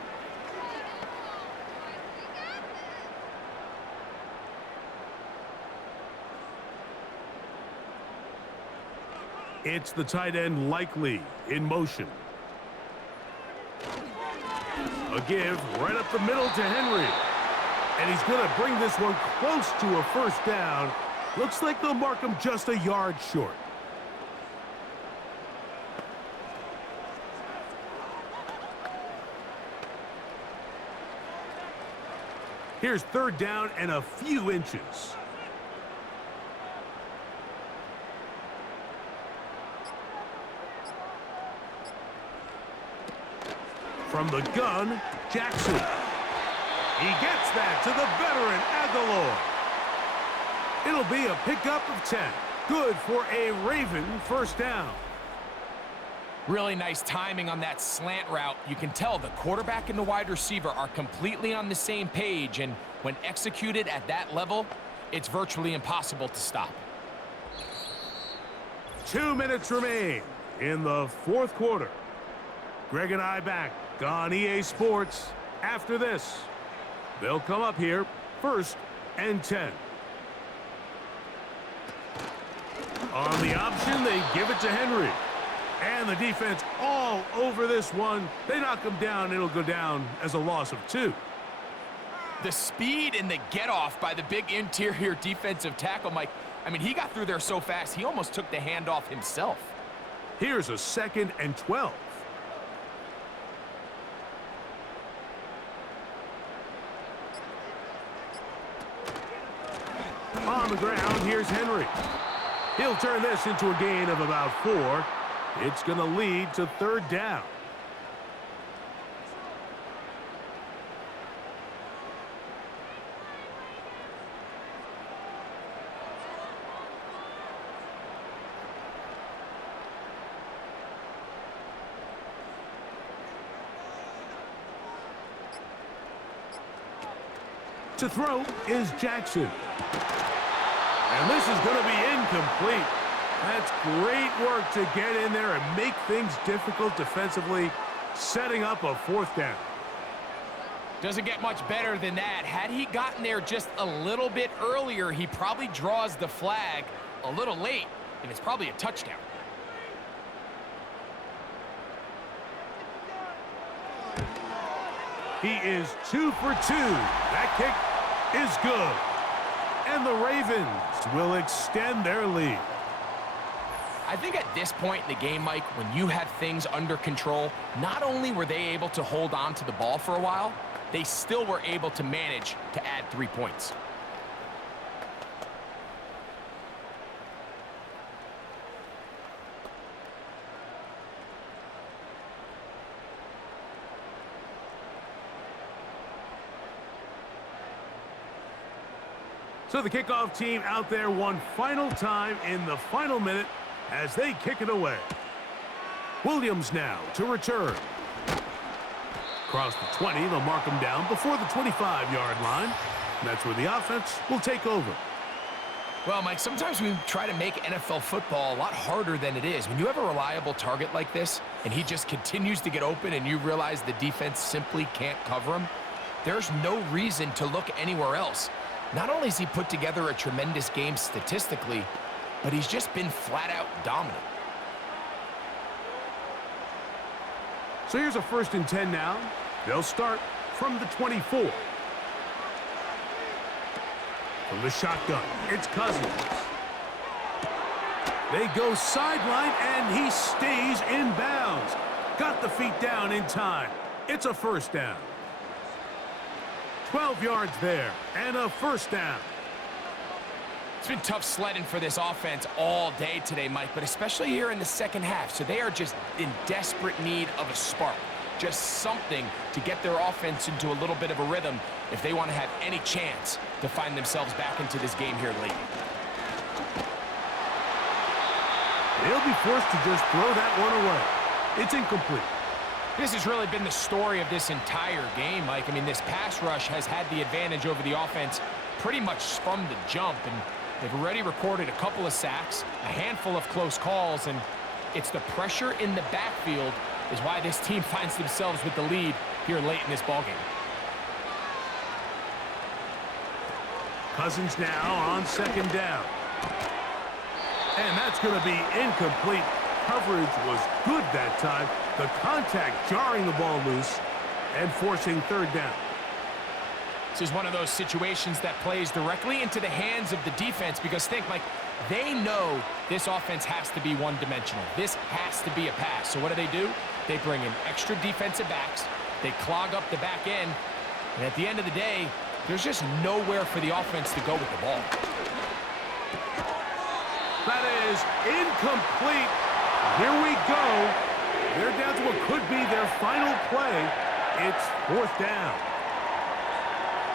It's the tight end Likely in motion. A give right up the middle to Henry. And he's going to bring this one close to a first down. Looks like they'll mark him just a yard short. Here's third down and a few inches. From the gun, Jackson. He gets that to the veteran Aguilar. It'll be a pickup of 10. Good for a Raven first down. Really nice timing on that slant route. You can tell the quarterback and the wide receiver are completely on the same page, and when executed at that level, it's virtually impossible to stop. 2 minutes remain in the fourth quarter. Greg and I back on EA Sports after this. They'll come up here, 1st and 10. On the option, they give it to Henry. And the defense all over this one. They knock him down. It'll go down as a loss of 2. The speed and the get-off by the big interior defensive tackle, Mike. I mean, he got through there so fast, he almost took the handoff himself. Here's a 2nd and 12. On the ground, here's Henry. He'll turn this into a gain of about 4. It's going to lead to third down. To throw is Jackson. And this is going to be incomplete. That's great work to get in there and make things difficult defensively, setting up a fourth down. Doesn't get much better than that. Had he gotten there just a little bit earlier, he probably draws the flag a little late, and it's probably a touchdown. He is 2 for 2. That kick is good. And the Ravens will extend their lead. I think at this point in the game, Mike, when you have things under control, not only were they able to hold on to the ball for a while, they still were able to manage to add 3 points. So the kickoff team out there one final time in the final minute as they kick it away. Williams now to return. Across the 20, they'll mark him down before the 25-yard line. And that's where the offense will take over. Well, Mike, sometimes we try to make NFL football a lot harder than it is. When you have a reliable target like this, and he just continues to get open and you realize the defense simply can't cover him, there's no reason to look anywhere else. Not only has he put together a tremendous game statistically, but he's just been flat-out dominant. So here's a 1st and 10 now. They'll start from the 24. From the shotgun, it's Cousins. They go sideline, and he stays in bounds. Got the feet down in time. It's a first down. 12 yards there, and a first down. It's been tough sledding for this offense all day today, Mike, but especially here in the second half. So they are just in desperate need of a spark, just something to get their offense into a little bit of a rhythm if they want to have any chance to find themselves back into this game here late. They'll be forced to just throw that one away. It's incomplete. This has really been the story of this entire game, Mike. I mean, this pass rush has had the advantage over the offense pretty much from the jump, and they've already recorded a couple of sacks, a handful of close calls, and it's the pressure in the backfield is why this team finds themselves with the lead here late in this ballgame. Cousins now on 2nd down. And that's going to be incomplete. Coverage was good that time. The contact jarring the ball loose and forcing third down. This is one of those situations that plays directly into the hands of the defense because think, Mike, they know this offense has to be one-dimensional. This has to be a pass. So what do? They bring in extra defensive backs. They clog up the back end. And at the end of the day, there's just nowhere for the offense to go with the ball. That is incomplete. Here we go. They're down to what could be their final play. It's fourth down.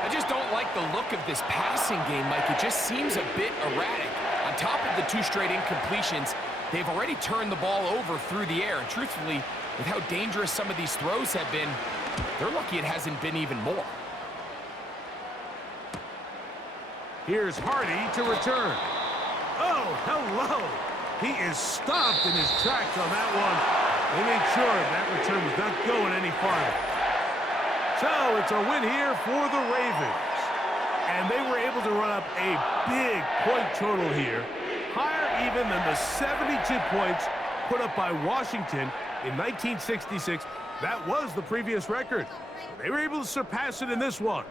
I just don't like the look of this passing game, Mike. It just seems a bit erratic. On top of the 2 straight incompletions, they've already turned the ball over through the air. And truthfully, with how dangerous some of these throws have been, they're lucky it hasn't been even more. Here's Hardy to return. Oh, hello. He is stopped in his tracks on that one. They made sure that return was not going any farther. So it's a win here for the Ravens. And they were able to run up a big point total here, higher even than the 72 points put up by Washington in 1966. That was the previous record. They were able to surpass it in this one.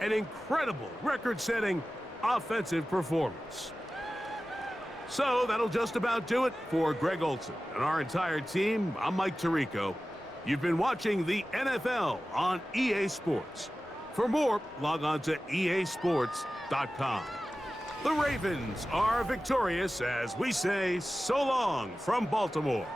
An incredible record-setting offensive performance. So that'll just about do it for Greg Olson and our entire team. I'm Mike Tirico. You've been watching the NFL on EA Sports. For more, log on to easports.com. The Ravens are victorious as we say so long from Baltimore.